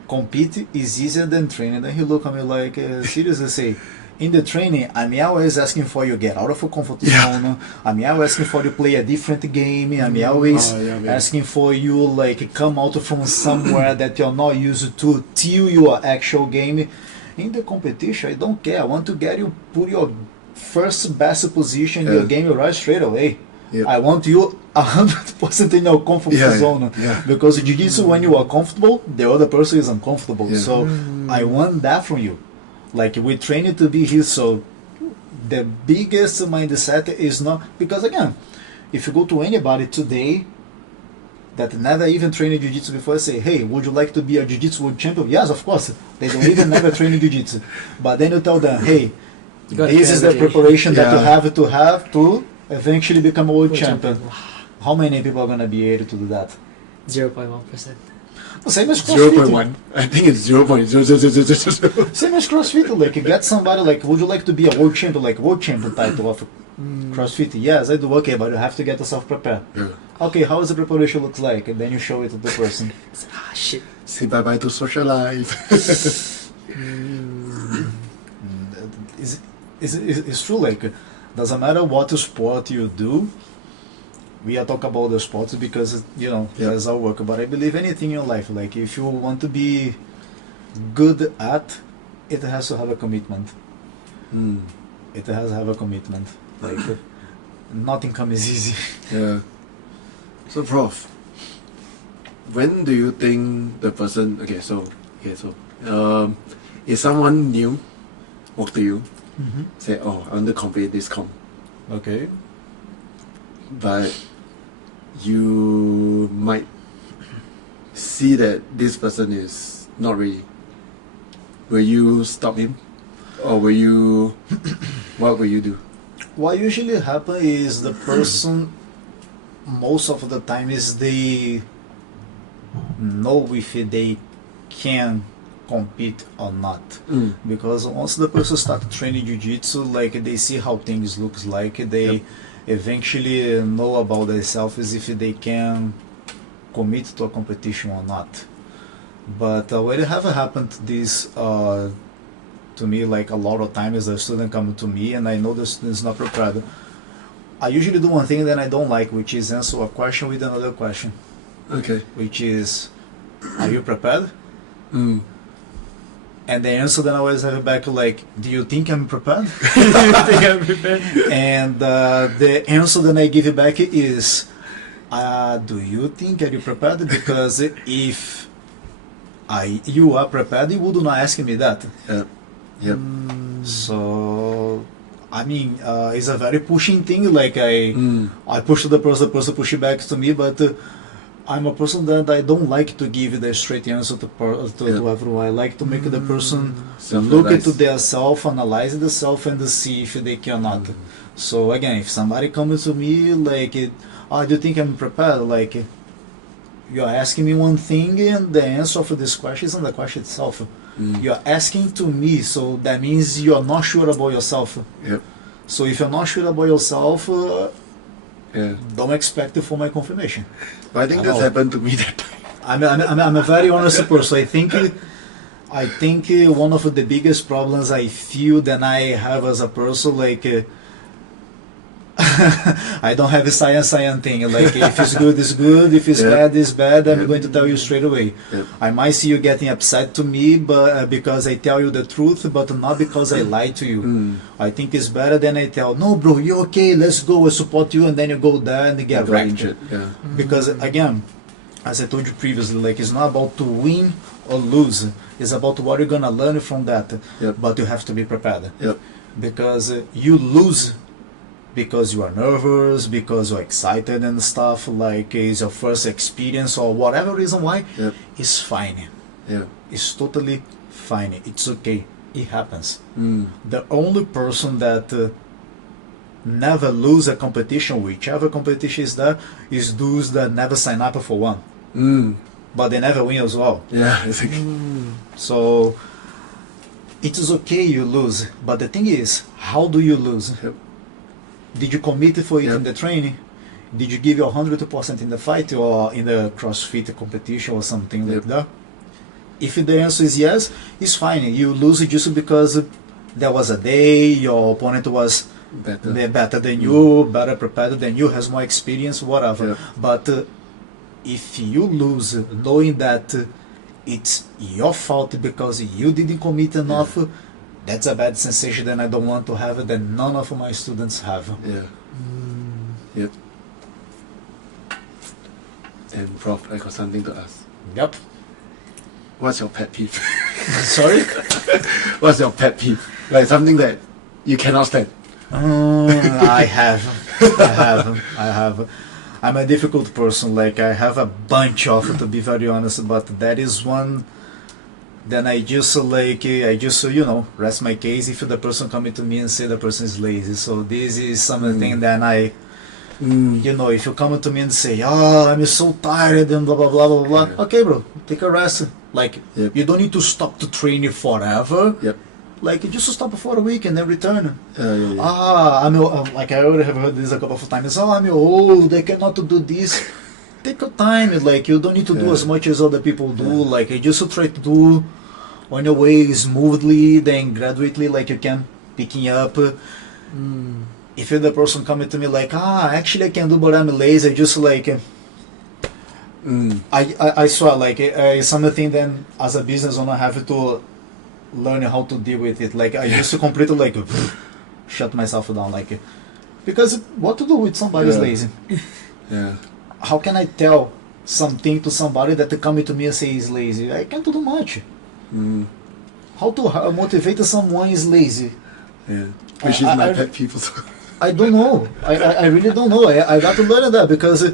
Compete is easier than training. Then he look at me like, seriously, say, in the training, I'm always asking for you get out of a comfort zone. I'm always asking for you play a different game. I'm always asking for you like come out from somewhere that you're not used to till your actual game. In the competition, I don't care. I want to get you put your first best position in your game right straight away. Yep. I want you 100% in your comfort zone. Because in jiu-jitsu, when you are comfortable, the other person is uncomfortable. So I want that from you. Like we train you to be here. So the biggest mindset is not, because again, if you go to anybody today that never even trained jiu-jitsu before, say, hey, would you like to be a jiu-jitsu world champion? Yes, of course. They don't even never train jiu-jitsu. But then you tell them, hey, this is the preparation that you have to eventually become a world champion. How many people are going to be able to do that? 0.1%. Same as CrossFit. 0.1. I think it's 0.00000. Same as CrossFit. Like, you get somebody like, would you like to be a world champion, like world champion title of CrossFit? Yes, I do. Okay, but you have to get yourself prepared. Yeah. Okay, how does the preparation look like? And then you show it to the person. Shit. Say bye-bye to social life. It's true, like, doesn't matter what sport you do. We are talking about the sports because, that's our work. But I believe anything in your life, like, if you want to be good at, it has to have a commitment. Mm. It has to have a commitment. Like nothing comes easy. Yeah. So, Prof, when do you think the person? If someone new walk to you, say, "Oh, I want to compete this comp," Okay. but you might see that this person is not ready. Will you stop him, or will you? What will you do? What usually happens is the person, most of the time, is they know if they can compete or not. Mm. Because once the person start training jiu-jitsu, like they see how things looks like, they Yep. eventually know about themselves if they can commit to a competition or not. But what have happened this to me, like a lot of times the student come to me and I know the student is not prepared. I usually do one thing that I don't like, which is answer a question with another question, Okay. which is, are you prepared? Mm. And the answer that I always have back like, do you think I'm prepared? And the answer that I give you back is, do you think are you prepared? Because if you are prepared, you would not ask me that. Yep. Yep. So, I mean, it's a very pushing thing. Like I push the person push it back to me, but I'm a person that I don't like to give the straight answer to everyone. I like to make the person look into their self, analyze the self, and see if they cannot. So again, if somebody comes to me like, do you think I'm prepared? Like, you're asking me one thing, and the answer for this question is on the question itself. You're asking to me, so that means you're not sure about yourself. Yep. So if you're not sure about yourself, Yeah. don't expect it for my confirmation. But I think that's happened to me that time. I'm a very honest person. I think one of the biggest problems I feel that I have as a person, like I don't have a science thing. Like if it's good, it's good. If it's bad, it's bad. I'm going to tell you straight away. Yep. I might see you getting upset to me, but because I tell you the truth, but not because I lie to you. I think it's better than I tell. No, bro, you're okay. Let's go. I support you, and then you go there and get wrecked. Injured. Yeah. Because again, as I told you previously, like it's not about to win or lose. It's about what you're gonna learn from that. Yep. But you have to be prepared. Yep. Because you lose because you are nervous, because you're excited and stuff, like it's your first experience or whatever reason why, Yep. it's fine. Yeah. It's totally fine. It's okay. It happens. Mm. The only person that never lose a competition, whichever competition is there, is those that never sign up for one. Mm. But they never win as well. Yeah. Exactly. So it is okay you lose. But the thing is, how do you lose? Yep. Did you commit for it Yep. in the training? Did you give your 100% in the fight or in the CrossFit competition or something like Yep. that? If the answer is yes, it's fine. You lose just because there was a day, your opponent was better than you, better prepared than you, has more experience, whatever. Yep. But if you lose knowing that it's your fault because you didn't commit enough, that's a bad sensation that I don't want to have, that none of my students have. Yeah. Yep. And Prof, I got something to ask. Yep. What's your pet peeve? Sorry? What's your pet peeve? Like something that you cannot stand. I have. I'm a difficult person. Like I have a bunch of, to be very honest, but that is one. Then I just rest my case if the person coming to me and say the person is lazy. So this is something that I, if you come to me and say, I'm so tired and blah blah blah blah blah. Yeah. Okay, bro, take a rest. Like Yep. you don't need to stop to train forever. Yep. Like you just stop for a week and then return. Yeah. I'm like I already have heard this a couple of times. I'm old. I cannot do this. Take your time. Like you don't need to do as much as other people do. Like you just try to do on your way smoothly, then gradually, like you can picking up. If the person coming to me like, actually I can do, but I'm lazy. I just like I swear, like it's something then as a business owner I have to learn how to deal with it. Like I used to completely like shut myself down, like because what to do with somebody who's Yeah. lazy? Yeah. How can I tell something to somebody that come to me and say he's lazy? I can't do much. Mm. How to motivate someone is lazy? Yeah. Which is my pet peeve also. I don't know. I really don't know. I got to learn that because,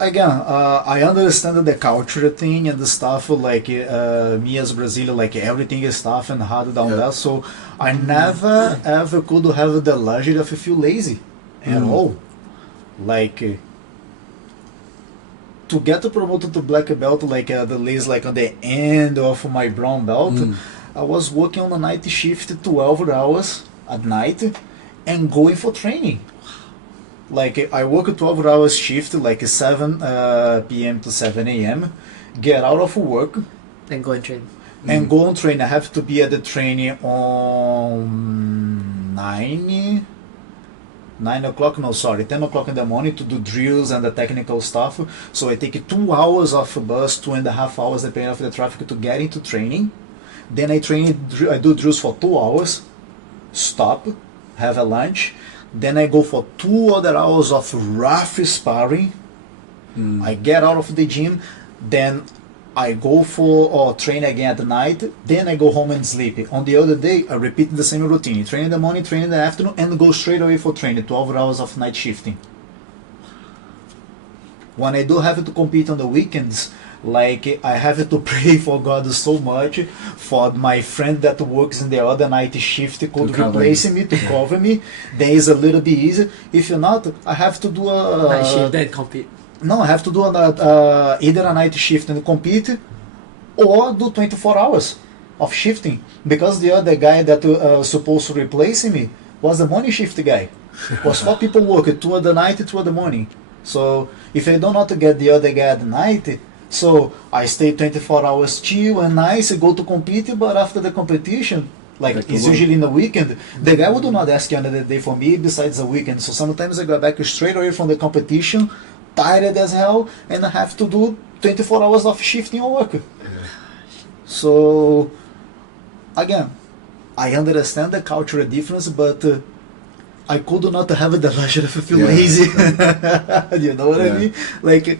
again, I understand the culture thing and the stuff. Like me as Brazilian, like everything is tough and hard down Yeah. there. So I never ever could have the luxury of feel lazy at all. Like to get promoted to black belt, like the lazy, like on the end of my brown belt. I was working on a night shift 12 hours at night and going for training. Like I work a 12 hours shift, like 7 p.m. to 7 a.m. Get out of work Then go and train. and go on train. I have to be at the training on 9 o'clock, no sorry, 10 o'clock in the morning to do drills and the technical stuff. So I take 2 hours of a bus, 2.5 hours depending on the traffic to get into training. Then I do drills for 2 hours, stop, have a lunch. Then I go for 2 other hours of rough sparring. I get out of the gym, then I go for or train again at night. Then I go home and sleep. On the other day, I repeat the same routine: train in the morning, train in the afternoon, and go straight away for training. 12 hours of night shifting. When I do have to compete on the weekends, like I have to pray for God so much for my friend that works in the other night shift could cover replace me to cover me. Then it's a little bit easier. If not, I have to do a Night shift, then compete. no, I have to do either a night shift and compete, or do 24 hours of shifting because the other guy that supposed to replace me was the morning shift guy. Was 4 people working, 2 at the night, 2 at the morning. So if I do not get the other guy at the night, so I stay 24 hours chill and nice, go to compete, but after the competition, like Back to it's work. usually in the weekend, the guy would not ask another day for me besides the weekend. So sometimes I go back straight away from the competition, tired as hell, and I have to do 24 hours of shifting or work. So again, I understand the cultural difference, but I could not have the luxury of feel Yeah. lazy. You know what I Yeah. mean? Like,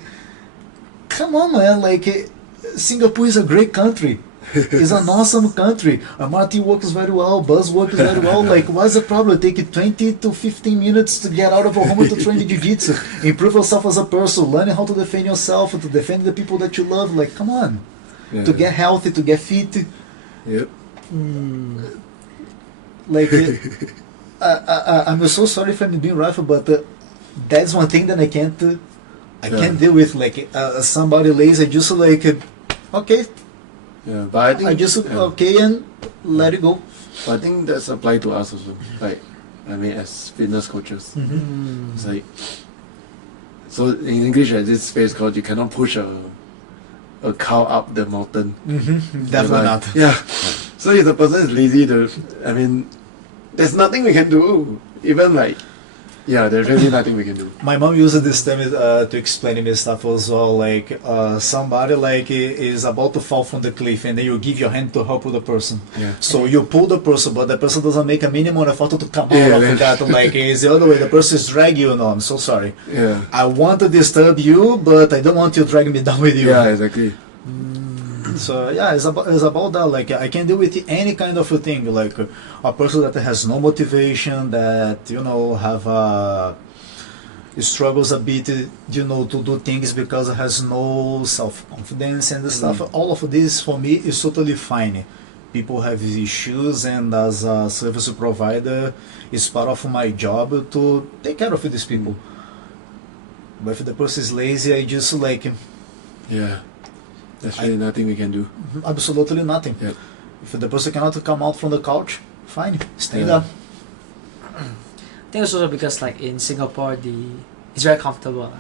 come on, man! Like, Singapore is a great country. It's an awesome country. MRT works very well. Bus works very well. Like, what's the problem? Take 20 to 15 minutes to get out of a home to train jiu-jitsu, improve yourself as a person, learn how to defend yourself, to defend the people that you love. Like, come on, Yeah. to get healthy, to get fit. Yep. Like, I'm so sorry if I'm being rough, but that's one thing that I can't deal with. Like, somebody lazy, I just like, okay, Yeah. But I think I just yeah. okay and let it go. But I think that's applied to us also. Like, I mean, as fitness coaches, it's like, so in English, there's this phrase called "you cannot push a cow up the mountain." Definitely Like, not. Yeah. So if the person is lazy, I mean, there's nothing we can do. Even like, yeah, there's really nothing we can do. My mom uses this term to explain me stuff as well. Like somebody like is about to fall from the cliff, and then you give your hand to help the person. Yeah. So you pull the person, but the person doesn't make a minimum effort to come Yeah, out then- of that. Like it's the other way. The person is dragging you. No, I'm so sorry. Yeah. I want to disturb you, but I don't want you to drag me down with you. Yeah, exactly. So yeah, it's about that. Like I can deal with any kind of a thing. Like a person that has no motivation, that have struggles a bit, to do things because it has no self confidence and stuff. All of this for me is totally fine. People have issues, and as a service provider, it's part of my job to take care of these people. But if the person is lazy, I just like. Yeah. There's really nothing we can do. Absolutely nothing. Yep. If the person cannot come out from the couch, fine, stay Yeah. there. I think it's also because like in Singapore, it's very comfortable.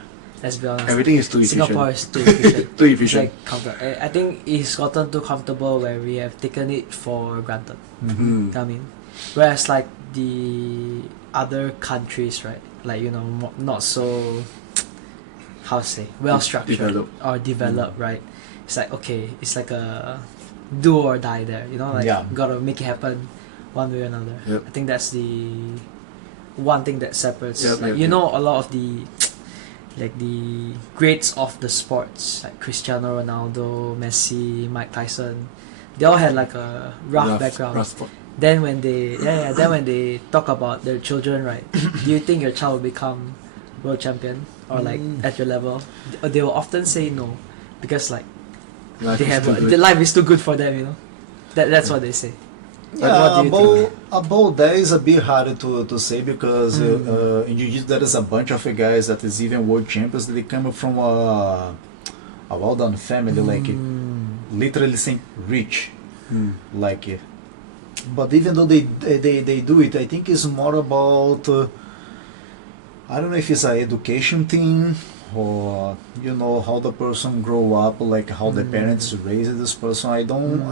Let's be honest. Everything is too efficient. Singapore is too efficient. Too It's efficient. like I think it's gotten too comfortable where we have taken it for granted. Mm. I mean, whereas like the other countries, right? Like not so. how to say, well structured Developed. or developed, right? It's like, okay, it's like a do or die there, you know, like Yeah. gotta make it happen one way or another. Yep. I think that's the one thing that separates, Yep, like, yep, you yep. know, a lot of the like the greats of the sports, like Cristiano Ronaldo, Messi, Mike Tyson, they all had like a rough background. Rough spot. Then when they then when they talk about their children, right? Do you think your child will become world champion or like at your level? They will often say no, because like Life they is have too good. the life is too good for them, you know. That's what they say. But what do you think? About that is a bit hard to say because in Jiu-Jitsu there is a bunch of guys that is even world champions that they come from a well-done family, like literally saying rich, like. But even though they do it, I think it's more about I don't know if it's an education thing or you know how the person grow up, like how the parents raised this person. I don't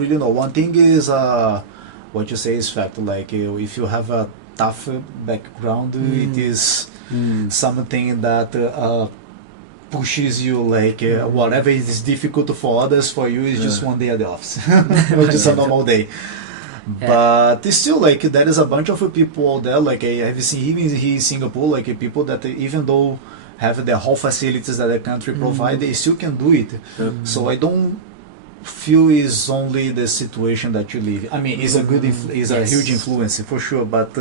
really know. One thing is what you say is fact. Like if you have a tough background, it is something that pushes you. Like whatever is difficult for others, for you is just one day at the office, or just a normal day. But it's still like there is a bunch of people out there. Like I have seen even here in Singapore, like people that even though have the whole facilities that the country provide, they still can do it. So I don't feel it's only the situation that you live. I mean, it's a good, it's a huge influence for sure, but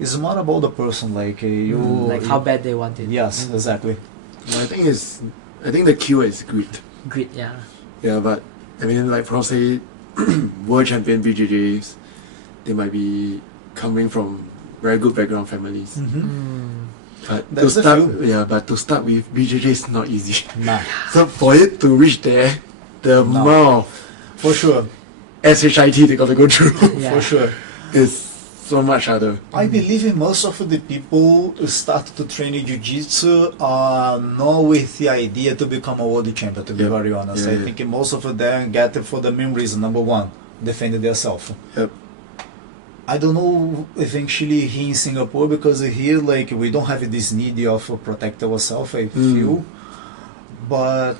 it's more about the person. Like you, Like how bad they want it. Yes, exactly. I think the keyword is grit. Grit, yeah. Yeah, but I mean, like for say, world champion BJJs, they might be coming from very good background families. But That's to the start, few. but to start with, BJJ is not easy. Nah, So for it to reach there, the amount of for sure, SHIT they got to go through Yeah. for sure. is so much harder. I believe in most of the people who start to train in Jiu-Jitsu are not with the idea to become a world champion, to be Yep. very honest. Yeah, I yeah. think most of them get it for the main reason, number one, defend themselves. Yep. I don't know eventually here in Singapore, because here like we don't have this need of protect ourselves, I feel. But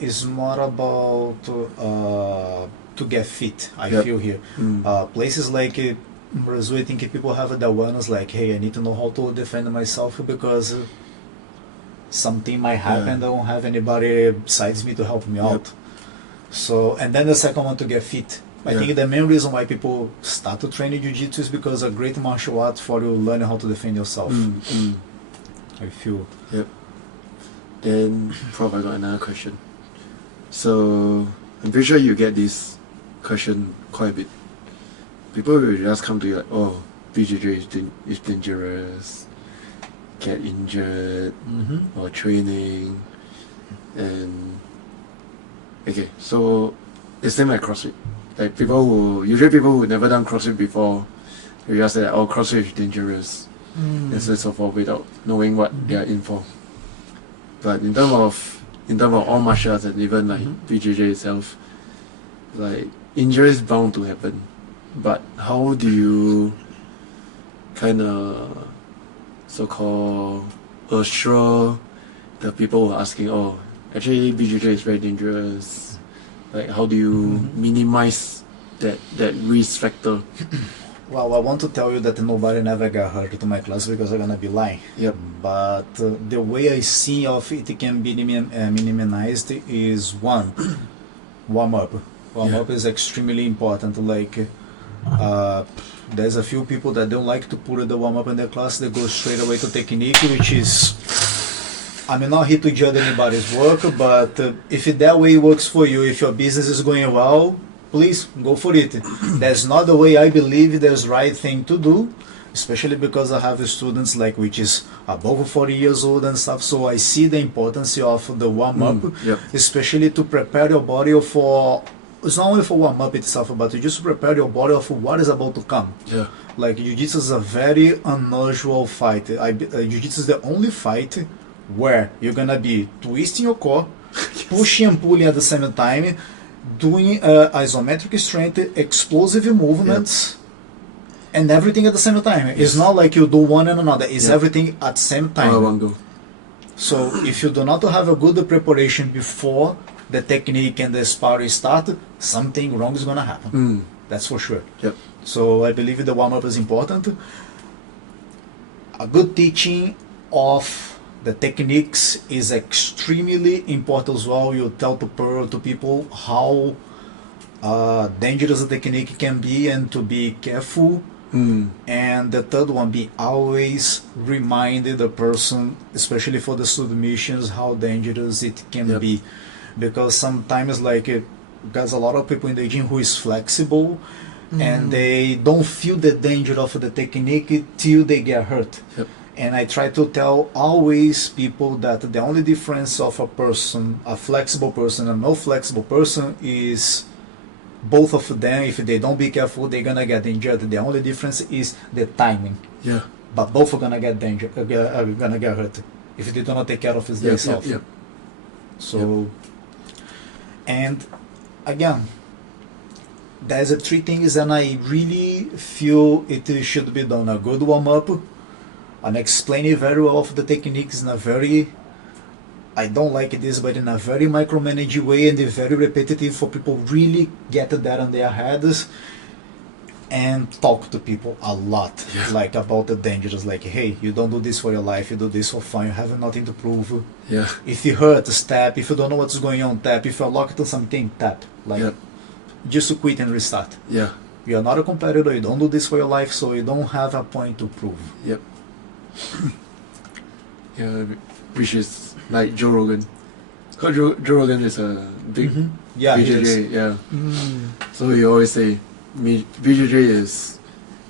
it's more about to get fit, I Yep. feel here. Places like in Brazil, I think people have the awareness like, hey, I need to know how to defend myself because something might happen. Yeah. I don't have anybody besides me to help me out. So, and then the second one, to get fit. I think the main reason why people start to train in Jiu-Jitsu is because a great martial art for you learning how to defend yourself. I feel. Yep. Then, Prof, I got another question. So, I'm pretty sure you get this question quite a bit. People will just come to you like, oh, BJJ is dangerous, get injured, or training, and okay, so it's same like CrossFit. Like usually people who never done CrossFit before, they just say, oh, CrossFit is dangerous, and so forth without knowing what they are in for. But in terms of all martial arts and even like BJJ itself, like injury is bound to happen. But how do you kind of so-called assure the people who are asking, oh, actually BJJ is very dangerous? Like how do you minimize that risk factor? Well, I want to tell you that nobody never got hurt to my class because I'm gonna be lying. Yep. But the way I see of it can be minimized is one, warm up. Warm up is extremely important. Like there's a few people that don't like to put the warm up in their class. They go straight away to technique, which is, I'm not here to judge anybody's work, but if that way works for you, if your business is going well, please go for it. That's not the way I believe there's right thing to do, especially because I have students like which is above 40 years old and stuff. So I see the importance of the warm up, especially to prepare your body for. It's not only for warm up itself, but to just prepare your body for what is about to come. Yeah. Like Jiu-Jitsu is a very unusual fight. Jiu-Jitsu is the only fight where you're gonna be twisting your core, pushing and pulling at the same time, doing isometric strength, explosive movements, and everything at the same time. It's not like you do one and another. It's everything at the same time. All at one go. So if you do not have a good preparation before the technique and the sparring start, something wrong is gonna happen. That's for sure. Yep. So I believe the warm-up is important. A good teaching of the techniques is extremely important as well. You tell to people how dangerous a technique can be and to be careful. And the third one, be always reminding the person, especially for the submissions, how dangerous it can be. Because sometimes, like, there's a lot of people in the gym who is flexible and they don't feel the danger of the technique till they get hurt. Yep. And I try to tell always people that the only difference of a person, a flexible person and no flexible person, is both of them, if they don't be careful, they're gonna get injured. The only difference is the timing. Yeah. But both are gonna get gonna get hurt if they do not take care of themselves. Yep. So, and again, there's three things, and I really feel it should be done: a good warm up, and explaining very well of the techniques in a very, I don't like this, but in a very micromanaging way and very repetitive for people really get that on their heads, and talk to people a lot, like about the dangers, like, hey, you don't do this for your life, you do this for fun, you have nothing to prove. Yeah. If you hurt, tap. If you don't know what's going on, tap. If you're locked on something, tap. Like, just to quit and restart. Yeah. You're not a competitor, you don't do this for your life, so you don't have a point to prove. Yep. Yeah, which is like Joe Rogan. Joe Rogan is a big Yeah, he is. BJJ, yeah. So he always say, BJJ is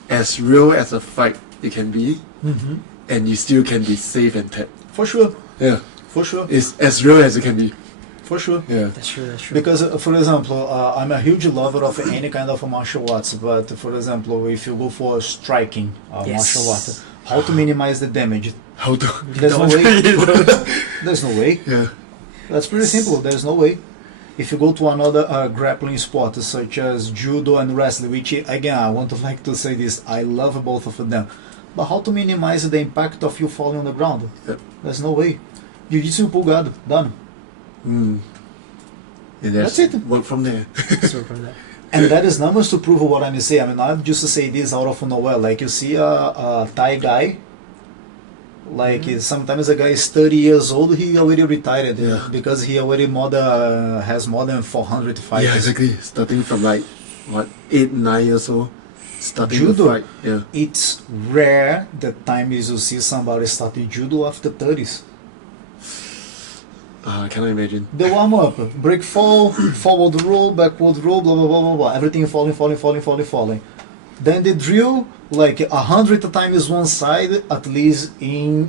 as real as a fight it can be, and you still can be safe and tap. For sure. Yeah. For sure. It's as real as it can be. For sure. Yeah. That's true, that's true. Because, for example, I'm a huge lover of any kind of martial arts, but for example, if you go for striking martial art, how to minimize the damage? How to... There's no way. There's no way. Yeah. That's pretty simple. There's no way. If you go to another grappling sport such as judo and wrestling, which again I want to like to say this, I love both of them, but how to minimize the impact of you falling on the ground? Yep. There's no way. Jiu-Jitsu pulgado, done. Yeah, That's it. Work from there. So from that. And that is numbers to prove what I'm saying. I mean, not just to say this out of nowhere. Like you see a Thai guy, like sometimes a guy is 30 years old, he already retired because he already has more than 400 fights. Yeah, exactly. Starting from like, what, 8, 9 years old. Starting Judo, to fight. Yeah. it's rare the times you see somebody starting judo after 30s. I cannot imagine. The warm up, break fall, forward roll, backward roll, blah blah blah blah blah. Everything falling. Then the drill, like 100 times one side, at least in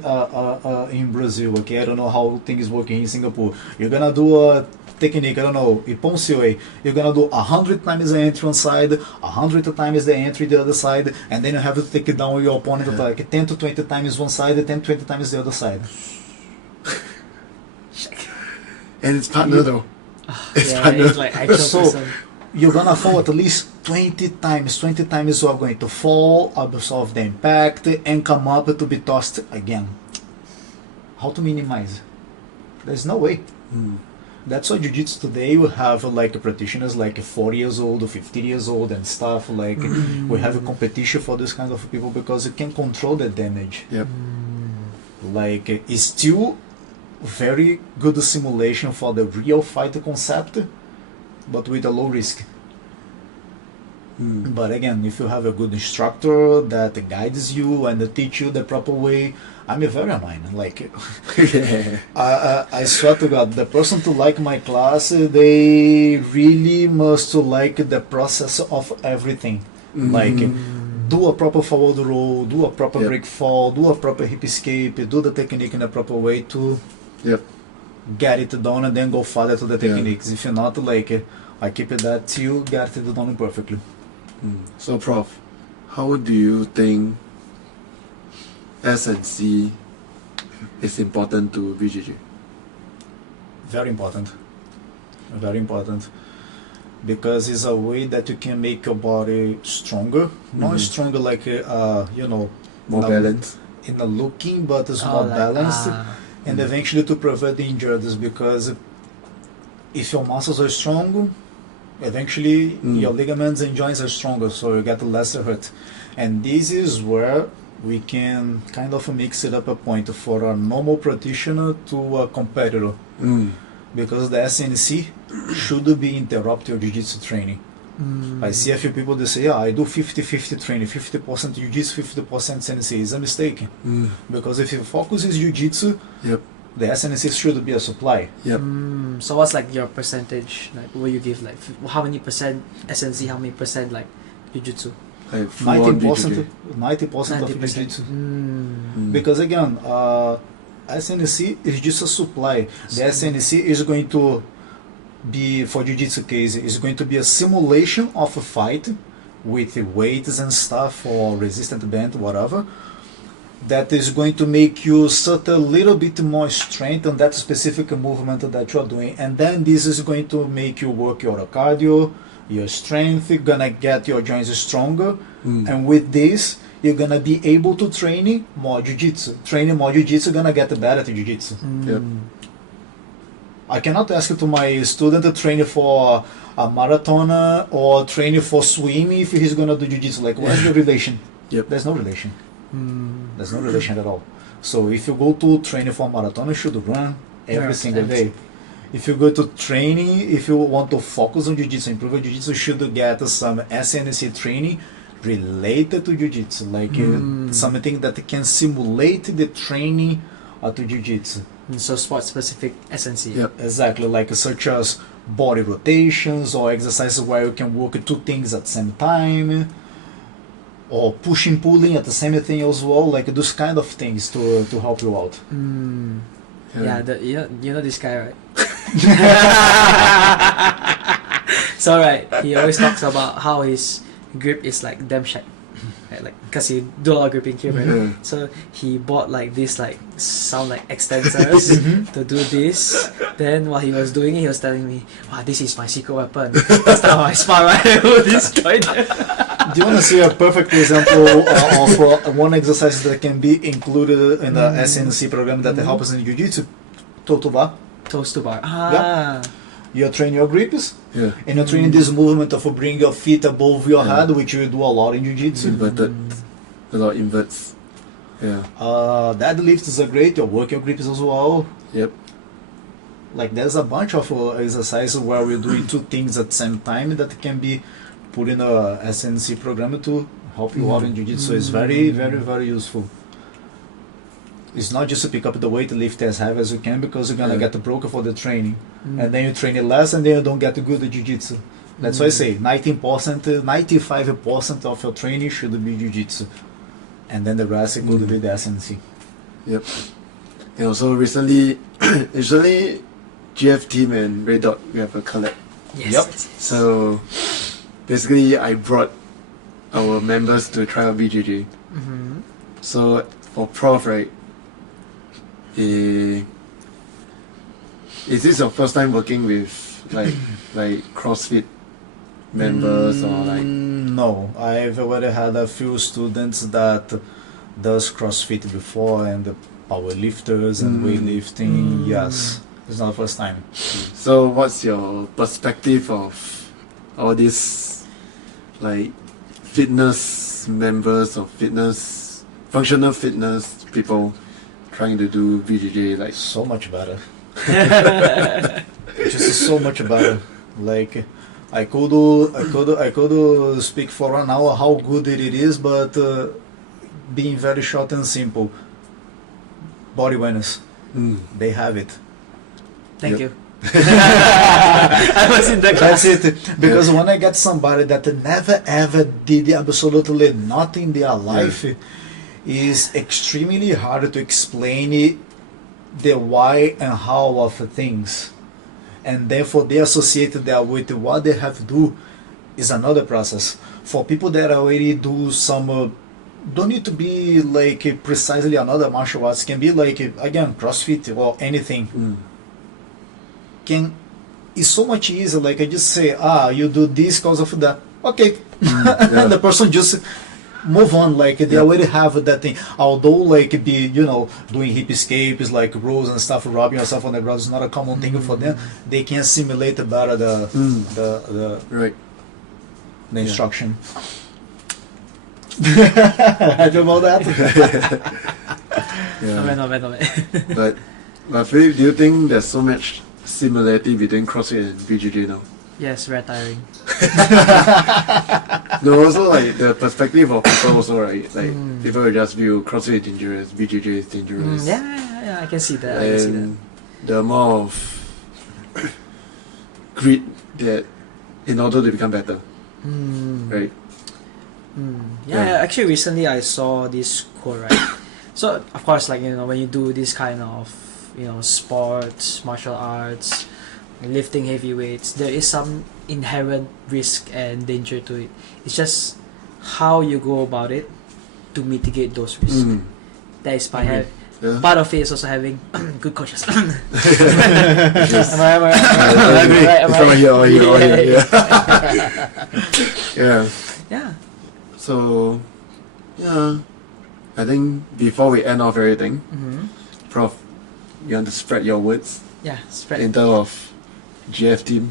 Brazil. Okay, I don't know how things work in Singapore. You're gonna do a technique, I don't know, Iponsioi. You're gonna do 100 times the entry one side, 100 times the entry the other side, and then you have to take down your opponent like 10 to 20 times one side, 10 to 20 times the other side. And it's partner though. It's Yeah, partner. it's like actual So person. you're gonna fall at least 20 times. 20 times you are going to fall, absorb the impact, and come up to be tossed again. How to minimize? There's no way. That's why Jiu-Jitsu today we have like practitioners like 40 years old, 50 years old and stuff. Like we have a competition for this kind of people because you can control the damage. Yep. Like it's still very good simulation for the real fight concept, but with a low risk. But again, if you have a good instructor that guides you and teach you the proper way, I'm very annoying. Like, I swear to God, the person to like my class, they really must like the process of everything. Like, do a proper forward roll, do a proper break fall, do a proper hip escape, do the technique in a proper way to get it done and then go further to the techniques. If you're not, like, I keep it that till get it done perfectly. So, Prof, how do you think S&C is important to BJJ? Very important. Very important. Because it's a way that you can make your body stronger. Not stronger like, you know, More balanced? in the looking, but it's Oh, more like, balanced. and eventually to prevent the injuries, because if your muscles are strong, eventually your ligaments and joints are stronger, so you get less hurt. And this is where we can kind of mix it up a point for a normal practitioner to a competitor, because the SNC should be interrupt your jiu-jitsu training. I see a few people that say, yeah, I do 50-50 training, 50% jiu-jitsu, 50% SNC. It's a mistake, because if your focus is jiu-jitsu, the SNC should be a supply. So what's like your percentage? Like, what you give? Like, how many percent SNC? How many percent like jiu-jitsu? Like full on 90%, BJJ. 90% of jiu-jitsu. Because again, SNC is just a supply. The SNC is going to be, for jiu-jitsu case, is going to be a simulation of a fight with weights and stuff, or resistant band, whatever, that is going to make you set a little bit more strength on that specific movement that you're doing. And then this is going to make you work your cardio, your strength, you're gonna get your joints stronger, and with this you're gonna be able to train more jiu-jitsu. Training more jiu-jitsu, gonna get better at jiu-jitsu. I cannot ask to my student to train for a marathon or train for swimming if he's gonna do jiu-jitsu. Like, what's the relation? There's no relation. There's no relation at all. So if you go to train for a marathon, you should run every single day. If you go to training, if you want to focus on jiu-jitsu, improve your jiu-jitsu, you should get some SNC training related to jiu-jitsu, like something that can simulate the training to jiu-jitsu. So sport specific SNC. Exactly, like such as body rotations or exercises where you can work two things at the same time, or pushing, pulling at the same thing as well, like those kind of things to help you out. You know this guy, right? So right, he always talks about how his grip is like damn shit, right? Like, cause he do a lot of gripping here, right? So he bought like this like sound like extensors to do this. Then while he was doing it, he was telling me, "Wow, this is my secret weapon. That's how I spar right with this joint." Do you want to see a perfect example of one exercise that can be included in the SNC program that helps in jiu-jitsu? Toe to bar. Toes to bar. You train your grips, and you're training this movement of bring your feet above your head, which you do a lot in jiu-jitsu. Inverted. A lot of inverts. Deadlifts are great. You work your grips as well. Like, there's a bunch of exercises where we're doing two things at the same time that can be put in a SNC program to help you out in jiu-jitsu. So it's very, very, very useful. It's not just to pick up the weight, lift as heavy as you can, because you're gonna get broken for the training, and then you train it less, and then you don't get good at jiu-jitsu. That's why I say 19%, 95% of your training should be jiu-jitsu, and then the rest could be the SNC. And also recently, GFteam and Red Dot, we have a collab. So basically, I brought our members to try out BJJ. So for Prof, right? Is this your first time working with like CrossFit members or like? No, I've already had a few students that does CrossFit before, and the powerlifters and weightlifting. Yes, it's not the first time. So what's your perspective of all these like fitness members or functional fitness people trying to do BJJ? Like, so much better. Just so much better. Like, I could speak for an hour how good it is, but being very short and simple. Body awareness. They have it. Thank you. I was in the class. That's it. Because when I get somebody that never ever did absolutely nothing in their life, is extremely hard to explain the why and how of things, and therefore they associate that with what they have to do is another process. For people that already do some, don't need to be like precisely another martial arts, can be like again CrossFit or anything. It's so much easier. Like, I just say, you do this because of that. Okay, and the person just move on. Like they already have that thing. Although like be doing hip escapes like rolls and stuff, rubbing yourself on the ground is not a common thing for them. They can simulate better the Right. the instruction. Right about that. Yeah. No, no. But Philip, do you think there's so much similarity between CrossFit and BJJ now? Yes, very tiring. No, also like the perspective of people also, right? Like people will just view CrossFit is dangerous, BJJ is dangerous. Yeah, I can see that. I can see that. And the amount of greed that in order to become better, right? Yeah, actually recently I saw this quote, right? So of course, like when you do this kind of sports, martial arts, lifting heavy weights, there is some inherent risk and danger to it. It's just how you go about it to mitigate those risks. That is by part of it is also having good coaches. Am I right? I agree. Am I Here. Yeah. Yeah. So, yeah, I think before we end off everything, Prof, you want to spread your words Yeah, spread. in terms of GFteam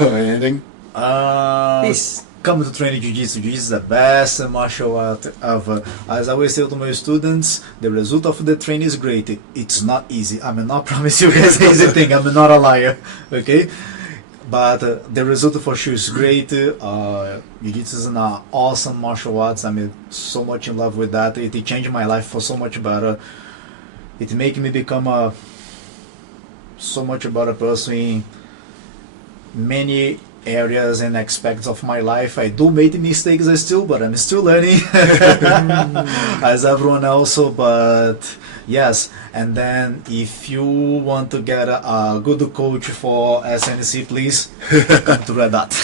or anything? Please. Come to train Jiu-Jitsu. Jiu-Jitsu is the best martial art ever. As I always say to my students, the result of the training is great. It's not easy. I may not promise you guys an easy thing. I'm not a liar. Okay? But the result for sure is great. Jiu-Jitsu is an awesome martial arts. I'm so much in love with that. It changed my life for so much better. It made me become so much better person in many areas and aspects of my life. I do make mistakes still, but I'm still learning as everyone else. But yes, and then if you want to get a good coach for SNC, please come to Red Dot.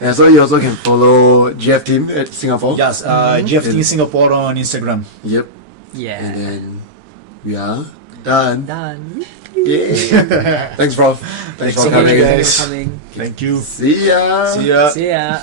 And so you also can follow GFteam at Singapore. Yes, GFteam Singapore on Instagram. Yep. Yeah. And then we are done. Done. Yeah. Thanks, Prof. Thanks for so much, coming. guys. Thank you for coming. Thank you. See ya. See ya. See ya.